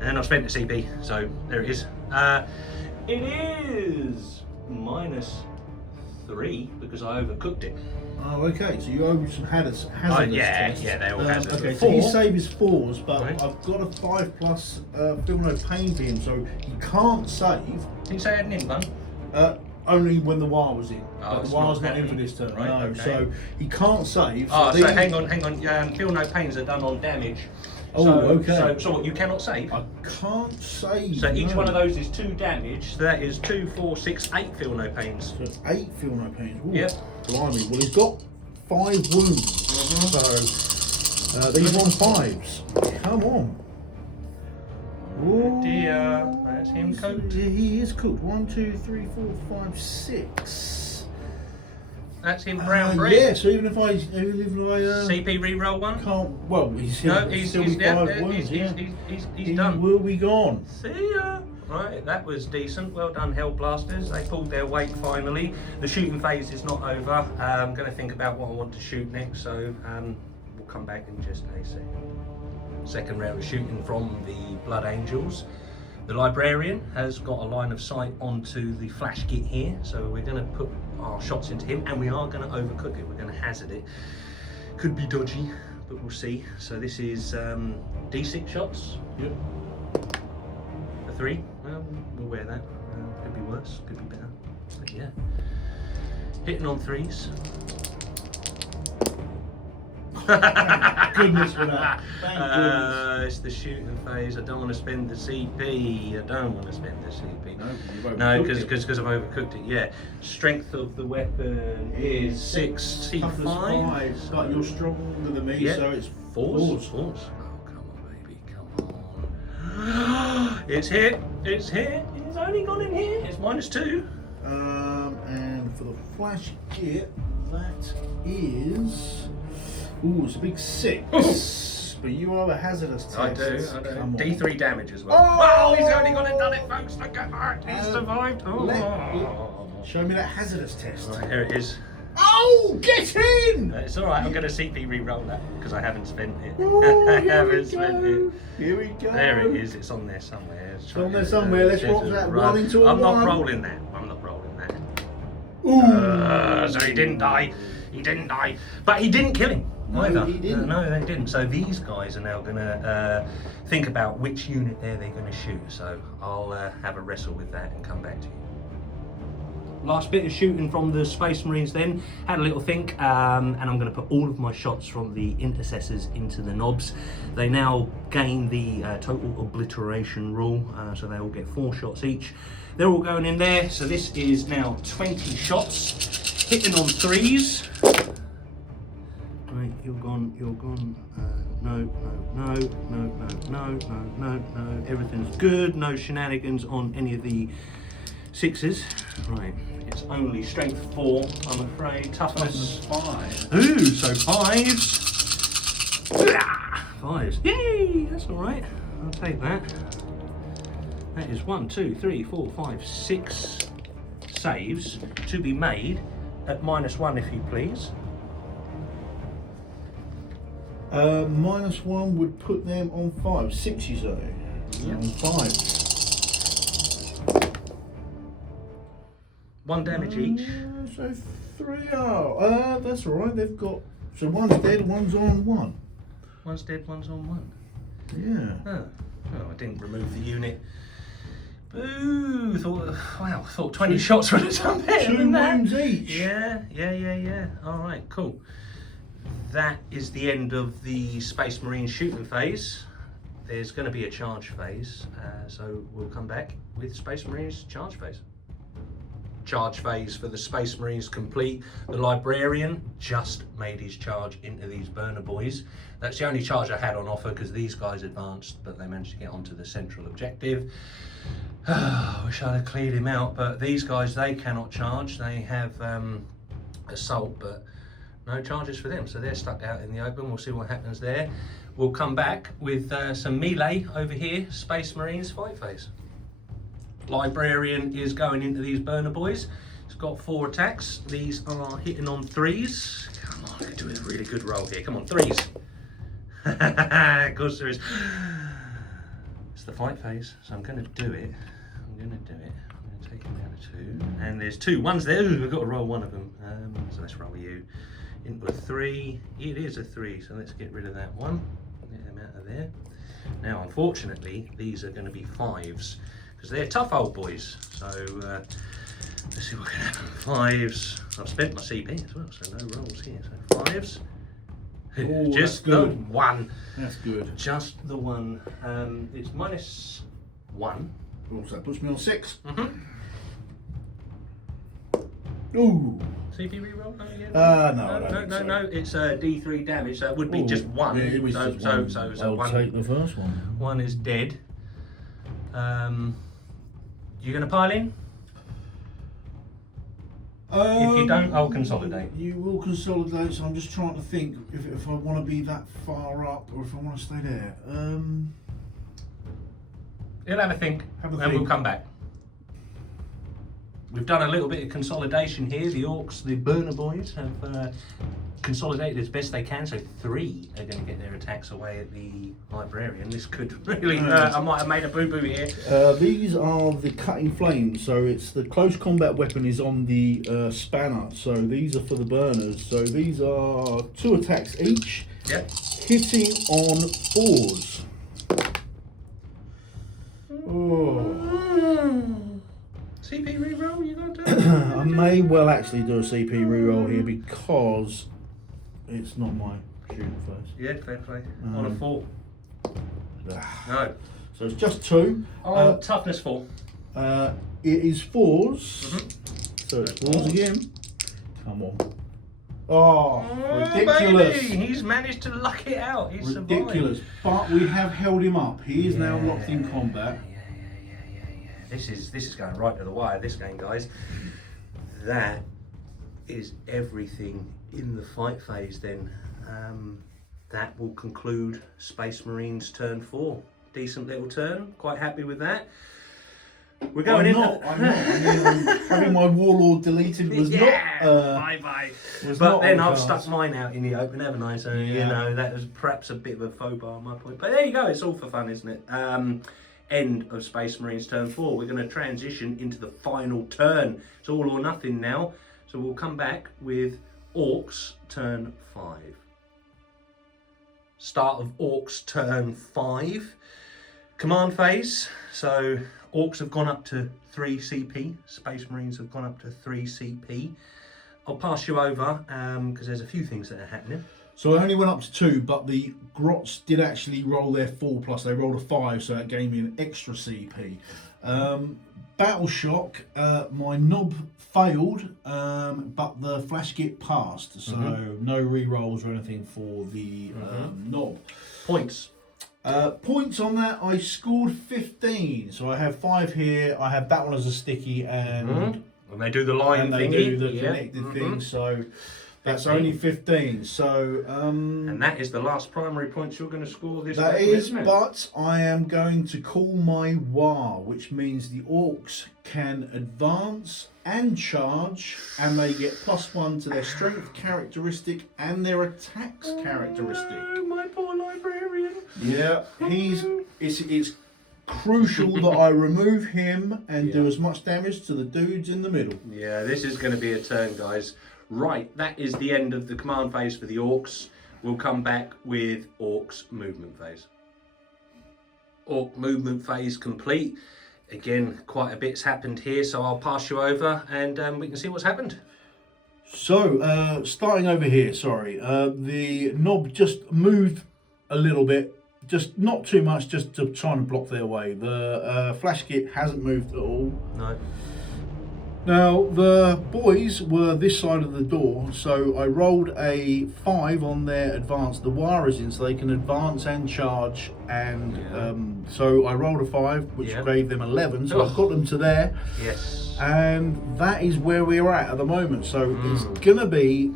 And I've spent the CP, so there it is. It is -3 because I overcooked it. Oh, okay. So you owe some hazardous tests. Yeah, they're all hazardous. Okay, so 4. his save is 4s, but Right. I've got a 5+ feel no pain for him, so he can't save. Did you say I had an invuln? Only when the war was in. Oh, But it's the war's not not in for happening. this turn. Right, No, okay. so he can't save. Oh, so these- hang on. Feel no pains are done on damage. Oh, okay. So what, you cannot save? I can't save. So each no. one of those is 2 damage. So that is 2, 4, 6, 8 feel no pains. So 8 feel no pains. Ooh, Yep. Blimey. Well, he's got 5 wounds. So these are on 5s. Come on. Oh dear, that's him cooked. He is cooked. 1, 2, 3, 4, 5, 6. That's him brown bread. Yeah. So even if I CP reroll 1. can't. Well, he's No, he's still be 5 yeah, wounds. he's He done. will be gone. See ya. Right, that was decent. Well done, Hellblasters. They pulled their weight finally. The shooting phase is not over. I'm going to think about what I want to shoot next, so we'll come back in just a second. Second round of shooting from the Blood Angels. The Librarian has got a line of sight onto the flash kit here, so we're going to put our shots into him, and we are going to overcook it. We're going to hazard it. Could be dodgy, but we'll see. So this is D6 shots. Yep. A 3. Well, we'll wear that. Could be worse, could be better. But yeah. Hitting on 3s. Thank goodness for that. Thank goodness. It's the shooting phase. I don't want to spend the CP. I don't want to spend the CP. No, because I've overcooked it. Yeah. Strength of the weapon is 65. Toughness 5, but you're stronger than me, Yeah. so it's 4s. Oh, come on, baby, come on. It's hit. It's hit. It's only gone in here. It's -2. And for the flash kit, that is. Ooh, it's a big 6. But you are a hazardous test. I do. Come on. D3 damage as well. Oh! He's only gone and done it, folks. Look at that. He's survived. Show me that hazardous test. Right, here it is. Oh, get in! It's all right. I'm going to CP re-roll that because I haven't spent it. Oh, I here haven't we spent go. it. Here we go. There it is. It's on there somewhere. It's on there somewhere. Let's roll that 1 into a I'm 1. not rolling that. I'm not rolling that. Ooh. So he didn't die. He didn't die. But he didn't kill him. No, either. he didn't. No, they didn't. So these guys are now going to think about which unit they're going to shoot. So I'll have a wrestle with that and come back to you. Last bit of shooting from the Space Marines then. Had a little think, and I'm going to put all of my shots from the intercessors into the knobs. They now gain the total obliteration rule, so they all get 4 shots each. They're all going in there, so this is now 20 shots. Hitting on 3s. Right, you're gone. No. Everything's good. No shenanigans on any of the 6s. Right, it's only strength 4, I'm afraid. Toughness 5. Ooh, so 5s. 5s. Yay! That's all right. I'll take that. That is 1, 2, 3, 4, 5, 6 saves to be made at -1, if you please. -1 would put them on 5. 6, you say? Yep. On 5. 1 damage each. So 3. Oh, that's all right. They've got. So one's dead, one's on 1. One's dead, one's on 1. Yeah. Oh, I didn't remove the unit. Ooh, thought 20 shots would have done better 2 than that. wounds each. Yeah. All right, cool. That is the end of the Space Marine shooting phase. There's going to be a charge phase, so we'll come back with Space Marines charge phase. Charge phase for the Space Marines complete. The Librarian just made his charge into these burner boys. That's the only charge I had on offer because these guys advanced, but they managed to get onto the central objective. I wish I'd have cleared him out, but these guys, they cannot charge. They have assault, but no charges for them, so they're stuck out in the open. We'll see what happens there. We'll come back with some melee over here. Space Marines fight phase. Librarian is going into these burner boys. It's got 4 attacks. These are hitting on 3s. Come on, I could do a really good roll here. Come on, 3s. Of course there is. It's the fight phase, so I'm going to do it. I'm going to take it down to 2. And there's 2 ones there. Ooh, we've got to roll one of them. So let's roll you into a 3. It is a 3, so let's get rid of that one. Get them out of there. Now, unfortunately, these are going to be 5s because they're tough old boys. So let's see what can happen. 5s. I've spent my CP as well, so no rolls here. So 5s. Oh, Just the one. That's good. Just the one. It's -1. Also puts me on 6. Mm-hmm. Ooh. CP reroll? No. It's D3 damage, so it would be just 1. Yeah, it was so, just one. so I'll one. take the first one. One is dead. You going to pile in? If you don't, I'll consolidate. You will consolidate, so I'm just trying to think if I want to be that far up or if I want to stay there. You'll have a think, and we'll come back. We've done a little bit of consolidation here. The Orks, the burner boys, have consolidated as best they can, so 3 are going to get their attacks away at the Librarian. This could really hurt. I might have made a boo-boo here. These are the cutting flames, so it's the close combat weapon is on the spanner, so these are for the burners. So these are 2 attacks each, Yep. hitting on 4s. Oh. CP reroll, you got to do I may well actually do a CP reroll here because it's not my shooting phase. Yeah, fair play. On a 4. No. So it's just 2. Oh, toughness 4. It is 4s. So it's 4s Fours. again. Come on. Oh, Oh, ridiculous. baby. He's managed to luck it out. He's Ridiculous. But we have held him up. He is now locked in combat. Yeah. This is going right to the wire, this game, guys. That is everything in the fight phase then. That will conclude Space Marines turn 4. Decent little turn. Quite happy with that. We're going in. I'm not. Having my warlord deleted was bye. But then I've stuck stuck mine out in the open, haven't I? So you know that was perhaps a bit of a faux pas on my point. But there you go. It's all for fun, isn't it? End of Space Marines turn 4. We're going to transition into the final turn. It's all or nothing now. So we'll come back with Orks turn 5. Start of Orks turn 5. Command phase. So Orks have gone up to 3 CP. Space Marines have gone up to 3 CP. I'll pass you over because there's a few things that are happening. So I only went up to 2, but the Grots did actually roll their 4+. They rolled a 5, so that gave me an extra CP. Battle Shock, my knob failed, but the flash kit passed. So no re-rolls or anything for the knob. Points. Points on that, I scored 15. So I have 5 here. I have that one as a sticky, and they do the line and they thingy. do the connected thing. So that's 15. only 15. So and that is the last primary points you're going to score this that weapon, is, isn't it? but I am going to call my war, which means the Orks can advance and charge, and they get +1 to their strength characteristic and their attacks characteristic. Oh, my poor Librarian. Yeah, it's crucial that I remove him and do as much damage to the dudes in the middle. Yeah, this is going to be a turn, guys. Right, that is the end of the command phase for the Orks. We'll come back with Orks movement phase. Ork movement phase complete. Again, quite a bit's happened here, so I'll pass you over and we can see what's happened. So, starting over here, the knob just moved a little bit, just not too much, just to try and block their way. The flash kit hasn't moved at all. No. Now, the boys were this side of the door, so I rolled a 5 on their advance. The wire is in, so they can advance and charge, and so I rolled a 5, which gave them 11, so I've got them to there. Yes. And that is where we're at the moment, so it's going to be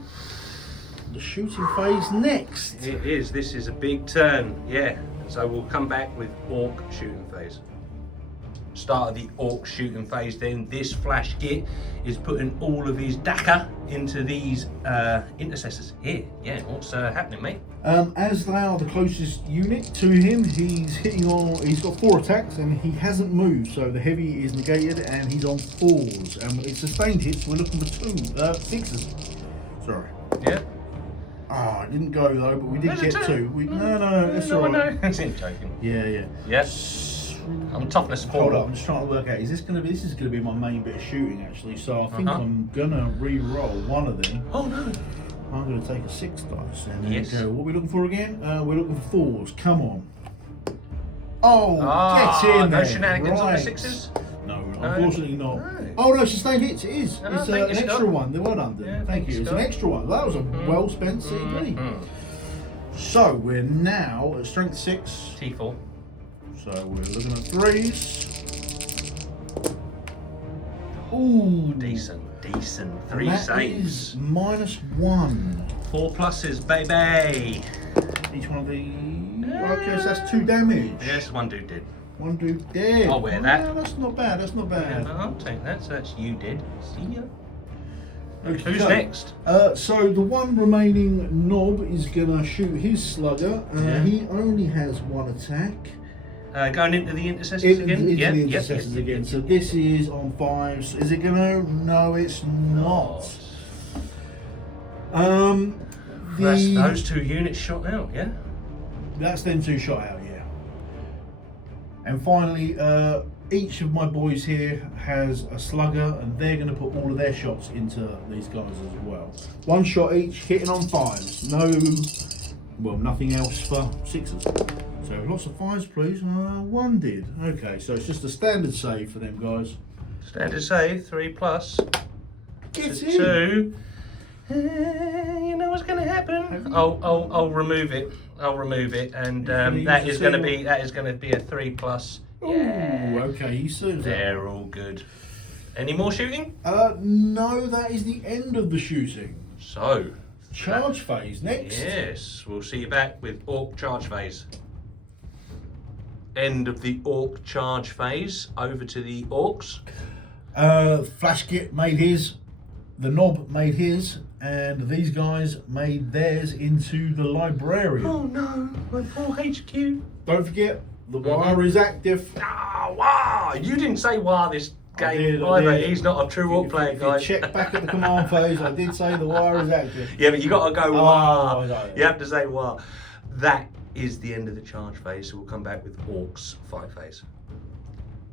the shooting phase next. It is. This is a big turn, yeah. So we'll come back with Ork shooting phase. start of the Orc shooting phase. Then this flash git is putting all of his Daka into these intercessors here. Yeah, what's happening, mate? As they are the closest unit to him, he's got 4 attacks and he hasn't moved, so the heavy is negated and he's on 4s. And it's sustained hits, we're looking for 6s. Sorry. Yeah. Ah, it didn't go though, but we did get 2. No, that's No, alright. I'm joking. Yeah. Yes. I'm toughness 4. Hold up, I'm just trying to work out, this is gonna be my main bit of shooting actually, so I think I'm gonna re-roll one of them. Oh no. I'm going to take a 6 dice and Yes. go. What are we looking for again? We're looking for 4s. Come on. Oh, get in there. No shenanigans on the Right. 6s? No, unfortunately not. No. Oh no, sustained hits. It is. No, It's thank an you, extra Scott. one. Well done, Yeah, thank you. It's an Scott. extra one. That was a well spent CP. So we're now at strength 6. T4. So we're looking at 3s. Ooh, Decent. And 3 that saves. is -1. 4 pluses, baby. Each one of the. Okay, so that's 2 damage. Yes, one dude did. One dude dead. I'll wear that. Yeah, that's not bad. That's not bad. Yeah, I'll take that. So that's you did. See ya. Okay. Who's next? So the one remaining knob is gonna shoot his slugger. Yeah. He only has 1 attack. Going into the intercessors again? Into Yeah, the yep, intercessors yep, again. yep, So yep. this is on 5s. Is it gonna? No, it's not. That's those 2 units shot out, yeah? That's them 2 shot out, yeah. And finally, each of my boys here has a slugger, and they're going to put all of their shots into these guys as well. 1 shot each, hitting on 5s. Nothing else for 6s. So lots of 5s, please. 1 did. Okay, so it's just a standard save for them guys. Standard save, 3 plus. Get in. 2. You know what's going to happen? I'll remove it. I'll remove it, and that is going to be a 3 plus. Yeah. Ooh, okay, he serves that. They're all good. Any more shooting? No, that is the end of the shooting. So, Charge phase next. yes, we'll see you back with Orc charge phase. End of the Orc charge phase. Over to the Orcs. Flashkit made his, the knob made his, and these guys made theirs into the Librarian. Oh no, my poor HQ. Don't forget, the wire is active. Ah, wow! You didn't say wow this I game did, I either. did. He's not a true Orc player, If guys. you check back at the command phase, I did say the wire is active. Yeah, but you got to go Oh, wow. yeah. You have to say wow. That is the end of the charge phase, so we'll come back with Orcs fight phase.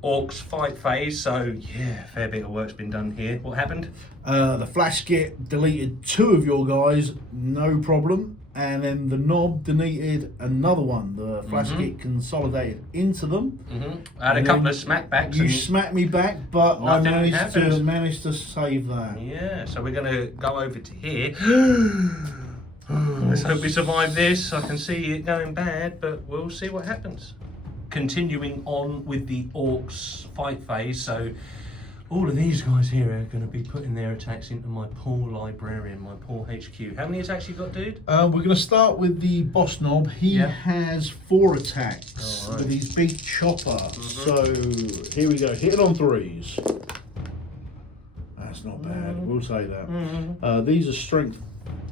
Orcs fight phase, so yeah, fair bit of work's been done here. What happened? The Flashkit deleted 2 of your guys, no problem. And then the knob deleted another one. The Flashkit consolidated into them. I had a And couple then of smackbacks. You and- smacked me back, but I Nothing managed happened. to save that. Yeah, so we're going to go over to here. Let's hope we survive this. I can see it going bad, but we'll see what happens. Continuing on with the Orcs fight phase, so all of these guys here are going to be putting their attacks into my poor Librarian, my poor HQ. How many attacks you got, dude? We're going to start with the boss knob. He has 4 attacks Alright. with his big chopper. So here we go. Hit it on 3s. That's not bad. We'll say that. These are strength.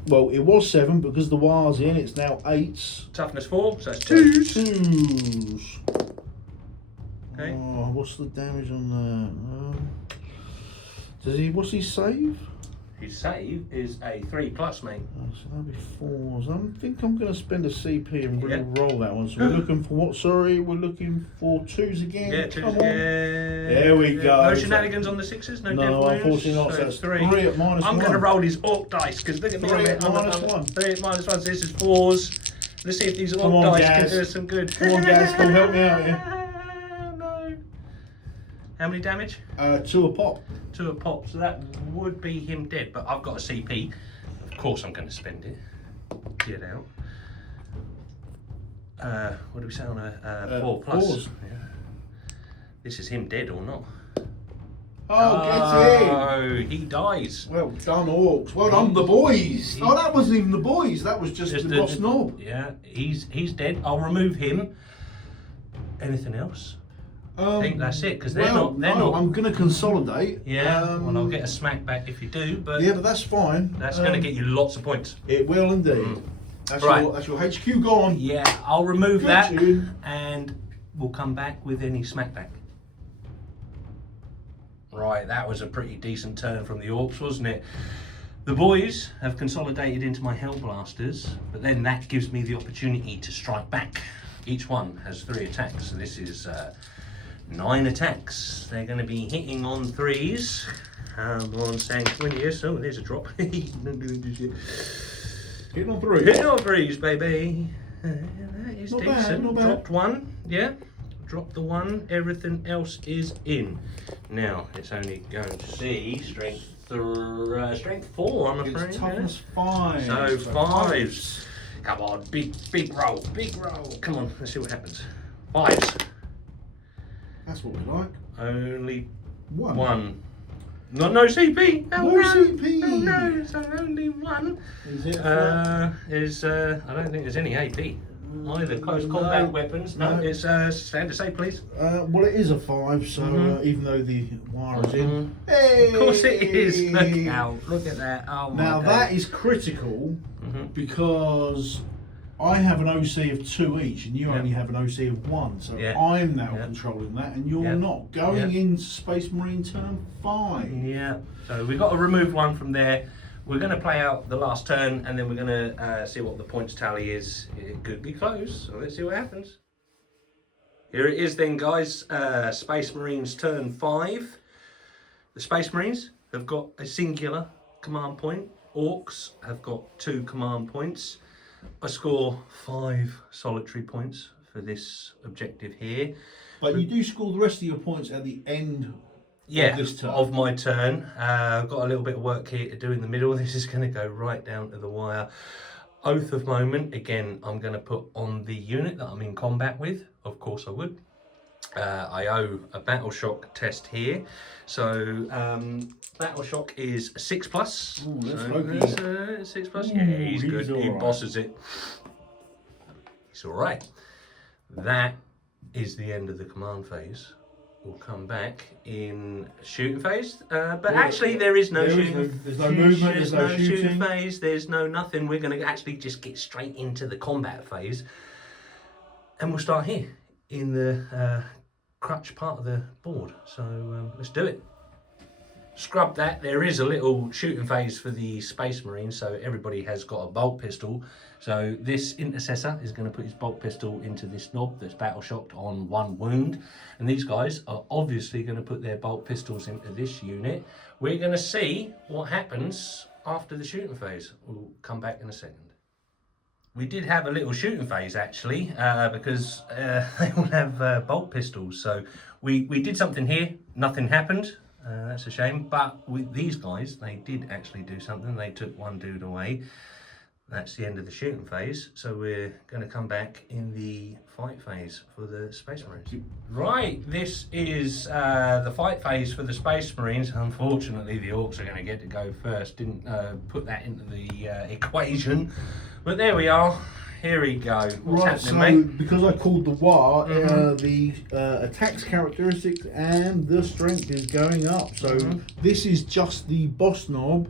Well, it was 7 because the wire's in. It's now 8s. Toughness 4, so that's 2s. 2s. Okay. Oh, what's the damage on that? What's he save? His save is a 3 plus, mate. Oh, so that'll be 4s. I think I'm going to spend a CP and Yeah. re-roll that one. So we're looking for what? Sorry, we're looking for 2s again. Yeah, 2s. Come on. There we go. No shenanigans on the 6s, no No, death wounds. unfortunately not. So So that's 3. 3 at -1. I'm going to roll these Orc dice, because look at me. 3 I'm at -1. 3 at -1, so this is 4s. Let's see if these Come Orc on, dice can Gaz. do us some good. Come on, Gaz, come help me out here. No. How many damage? 2 a pop. 2 a pop, so that would be him dead, but I've got a CP. Of course I'm going to spend it. Get out. What do we say on a 4 plus? 4s. Yeah. This is him dead or not? Oh, get in. Oh, he dies. Well done, Orcs. Well done, the boys. Oh, that wasn't even the boys. That was just the boss knob. Yeah, he's dead. I'll remove him. Anything else? I think that's it, because they're well, not. They're no, not. I'm going to consolidate. Yeah, well, I'll get a smack back if you do, but Yeah, but that's fine. that's going to get you lots of points. It will indeed. That's, Right. that's your HQ gone. Yeah, I'll remove Good that, tune. and we'll come back with any smack back. Right, that was a pretty decent turn from the Orks, wasn't it? The boys have consolidated into my Hellblasters, but then that gives me the opportunity to strike back. Each one has 3 attacks, so this is 9 attacks. They're going to be hitting on 3s. On Sanguinius. Oh, there's a drop. Hitting on 3. Hitting on 3s, baby. That is Not decent. bad, not bad. Dropped 1, yeah. Drop the 1. Everything else is in. Now it's only going to see strength 4. I'm afraid. It's toughness 5. So 5s. Come on, big roll, big roll. Come on, let's see what happens. 5s. That's what we like. Only 1. 1. No CP. Oh, No CP. Oh no, so only 1. Is it? I don't think there's any AP either. Close combat weapons. No, no. it's stand to say, please. Well, it is a 5, so even though the wire is in. Hey! Of course it is. Look out! Look at that! Oh my Now God. that is critical because I have an OC of 2 each, and you only have an OC of 1. So Yeah. I'm now Yeah. controlling that, and you're Yeah. not. Going Yeah. into Space Marine turn 5. Yeah. So we've got to remove 1 from there. We're going to play out the last turn, and then we're going to see what the points tally is. It could be close, so let's see what happens. Here it is then, guys. Space Marines turn 5. The Space Marines have got a singular command point. Orks have got 2 command points. I score 5 solitary points for this objective here. But you do score the rest of your points at the end Yeah, of this turn. of my turn. I've got a little bit of work here to do in the middle. This is going to go right down to the wire. Oath of Moment, again, I'm going to put on the unit that I'm in combat with. Of course I would. I owe a Battle Shock test here. So, Battle Shock is 6+. Ooh, that's so lucky. that's, 6+. Yeah, he's good. he's He all right. bosses it. He's all right. That is the end of the command phase. We'll come back in shooting phase, but actually there is no shooting. There's no movement. There's no no shooting. shooting phase. There's no nothing. We're going to actually just get straight into the combat phase, and we'll start here in the crutch part of the board. So let's do it. Scrub that. There is a little shooting phase for the Space Marines, so everybody has got a bolt pistol. So this intercessor is going to put his bolt pistol into this knob that's battle shocked on 1 wound, and these guys are obviously going to put their bolt pistols into this unit. We're going to see what happens after the shooting phase. We'll come back in a second. We did have a little shooting phase actually, because they all have bolt pistols. So we did something here. Nothing happened. That's a shame. But with these guys, they did actually do something. They took 1 dude away. That's the end of the shooting phase. So we're going to come back in the fight phase for the Space Marines. Right, this is the fight phase for the Space Marines. Unfortunately, the Orks are going to get to go first. Didn't put that into the equation. But there we are. Here we go. What's happening, mate? Because I called the war, the attacks characteristics and the strength is going up. So this is just the boss knob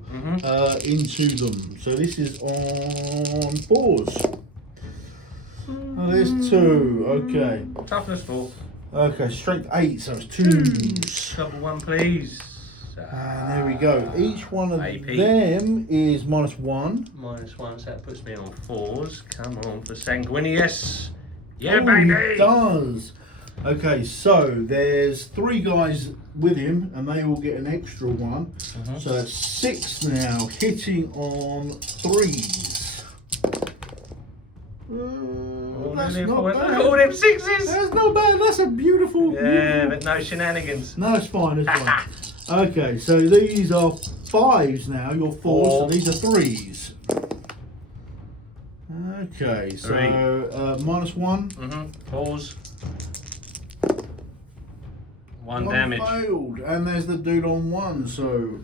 into them. So this is on 4s. Oh, there's 2. Okay. Toughness 4. Okay, strength 8. So it's 2s. Double 1, please. And there we go. Each one of AP. them is -1. -1, so that puts me on 4s. Come on for Sanguinius. Yeah, Oh, baby! he does. Okay, so there's 3 guys with him, and they will get an extra 1. So that's 6 now, hitting on 3s. That's not Look bad. at all them 6s! That's not bad. That's a beautiful. Yeah, but no shenanigans. No, it's fine. It's fine. Okay, so these are 5s now. You're 4s, so these are 3s. Okay, so -1. 4s. 1 damage. Failed, and there's the dude on 1. So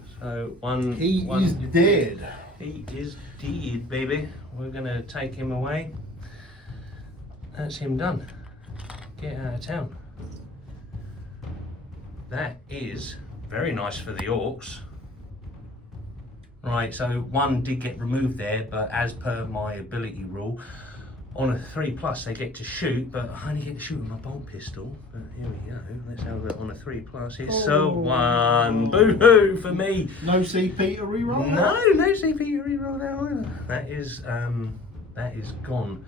1. he is dead. He is dead, baby. We're gonna take him away. That's him done. Get out of town. that is very nice for the Orks. Right, so one did get removed there, but as per my ability rule, on a 3+ they get to shoot, but I only get to shoot with my bolt pistol. But here we go, let's have it on a 3+. It's a 1. Boo-hoo for me. No CP to reroll? No CP to reroll that either. That is gone.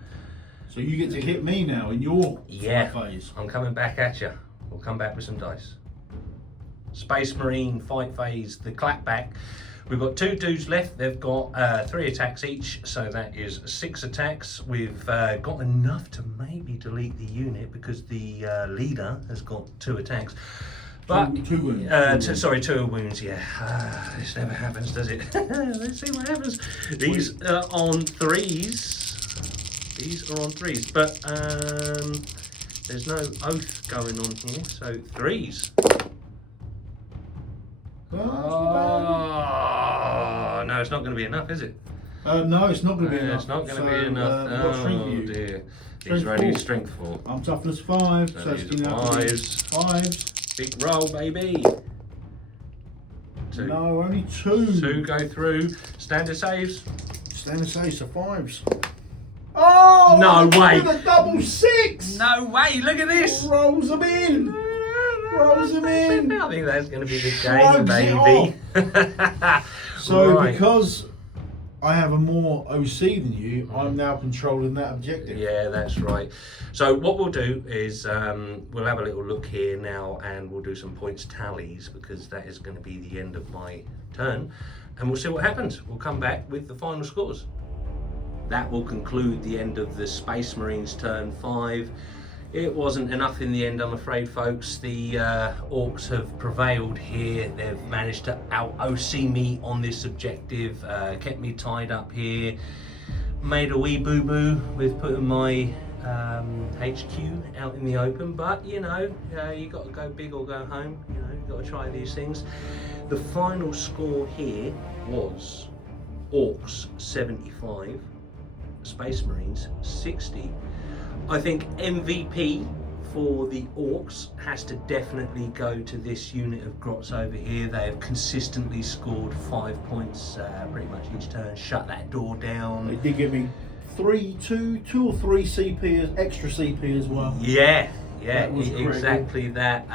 So you get to hit me now in your fight phase. I'm coming back at you. We'll come back with some dice. Space Marine fight phase, the clapback. We've got 2 dudes left. They've got 3 attacks each, so that is 6 attacks. We've got enough to maybe delete the unit because the leader has got 2 attacks. But 2 wounds. Sorry, 2 wounds. Yeah, this never happens, does it? Let's see what happens. These are on 3s. These are on 3s, but there's no oath going on here, so 3s. Oh, no, it's not going to be enough, is it? No, it's not going to be enough. It's not going to be enough. What strength are you? Dear. These are only strength 4. I'm toughness 5, so it's these are 5s. 5s. Big roll, baby. 2. No, only 2. 2 go through. Standard saves. Standard saves, so 5s. Oh! No way. With a double 6! No way, look at this. Rolls them in. Rolls them in. I think that's going to be the Shrugs game, baby. So Right. because I have a more OC than you, I'm now controlling that objective. Yeah, that's right. So what we'll do is we'll have a little look here now, and we'll do some points tallies, because that is going to be the end of my turn, and we'll see what happens. We'll come back with the final scores. That will conclude the end of the Space Marines turn 5. It wasn't enough in the end, I'm afraid, folks. The Orks have prevailed here. They've managed to out-OC me on this objective, kept me tied up here, made a wee boo-boo with putting my HQ out in the open, but you know, you got to go big or go home. You know, you've got to try these things. The final score here was Orks 75, Space Marines 60. I think MVP for the Orks has to definitely go to this unit of Grots over here. They have consistently scored 5 points pretty much each turn, shut that door down. They did give me 2 or 3 CP, extra CP as well. Yeah, That was exactly that.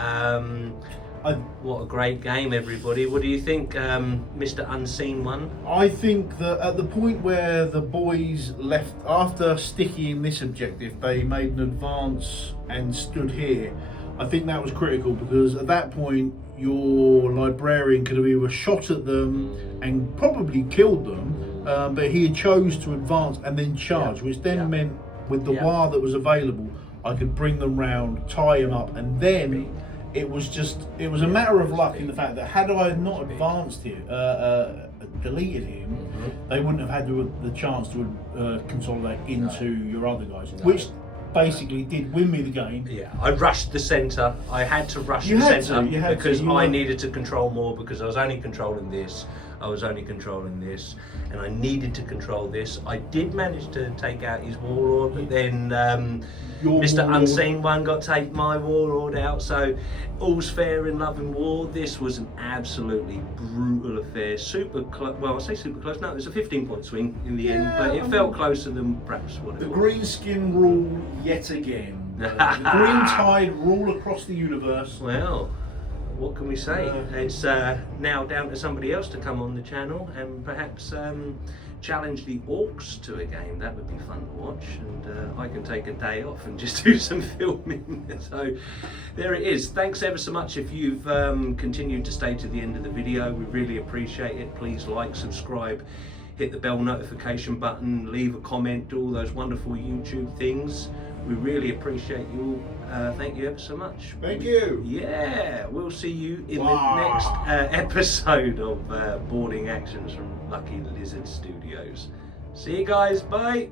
What a great game, everybody. What do you think, Mr. Unseen One? I think that at the point where the boys left, after sticking this objective, they made an advance and stood here. I think that was critical, because at that point your Librarian could have either shot at them and probably killed them, but he chose to advance and then charge, which then meant with the wire that was available, I could bring them round, tie him up, and then it was a matter of luck in the fact that had I not advanced him, deleted him, they wouldn't have had the chance to consolidate into your other guys, which basically did win me the game. Yeah, I rushed the centre. I had to rush the centre because I needed to control more, because I was only controlling this. And I needed to control this. I did manage to take out his warlord, but then Mr. Unseen One got to take my warlord out, so all's fair in love and war. This was an absolutely brutal affair. Super close, well, I say super close, no, it was a 15-point swing in the end, but it felt closer than perhaps what it was. The green skin rule yet again. The green tide rule across the universe. Well, what can we say? It's now down to somebody else to come on the channel and perhaps challenge the Orks to a game. That would be fun to watch, and I can take a day off and just do some filming. So there it is. Thanks ever so much if you've continued to stay to the end of the video. We really appreciate it. Please like, subscribe, hit the bell notification button, leave a comment, do all those wonderful YouTube things. We really appreciate you all. Thank you ever so much. Thank you. Yeah, we'll see you in the next episode of Boarding Actions from Lucky Lizard Studios. See you guys, bye.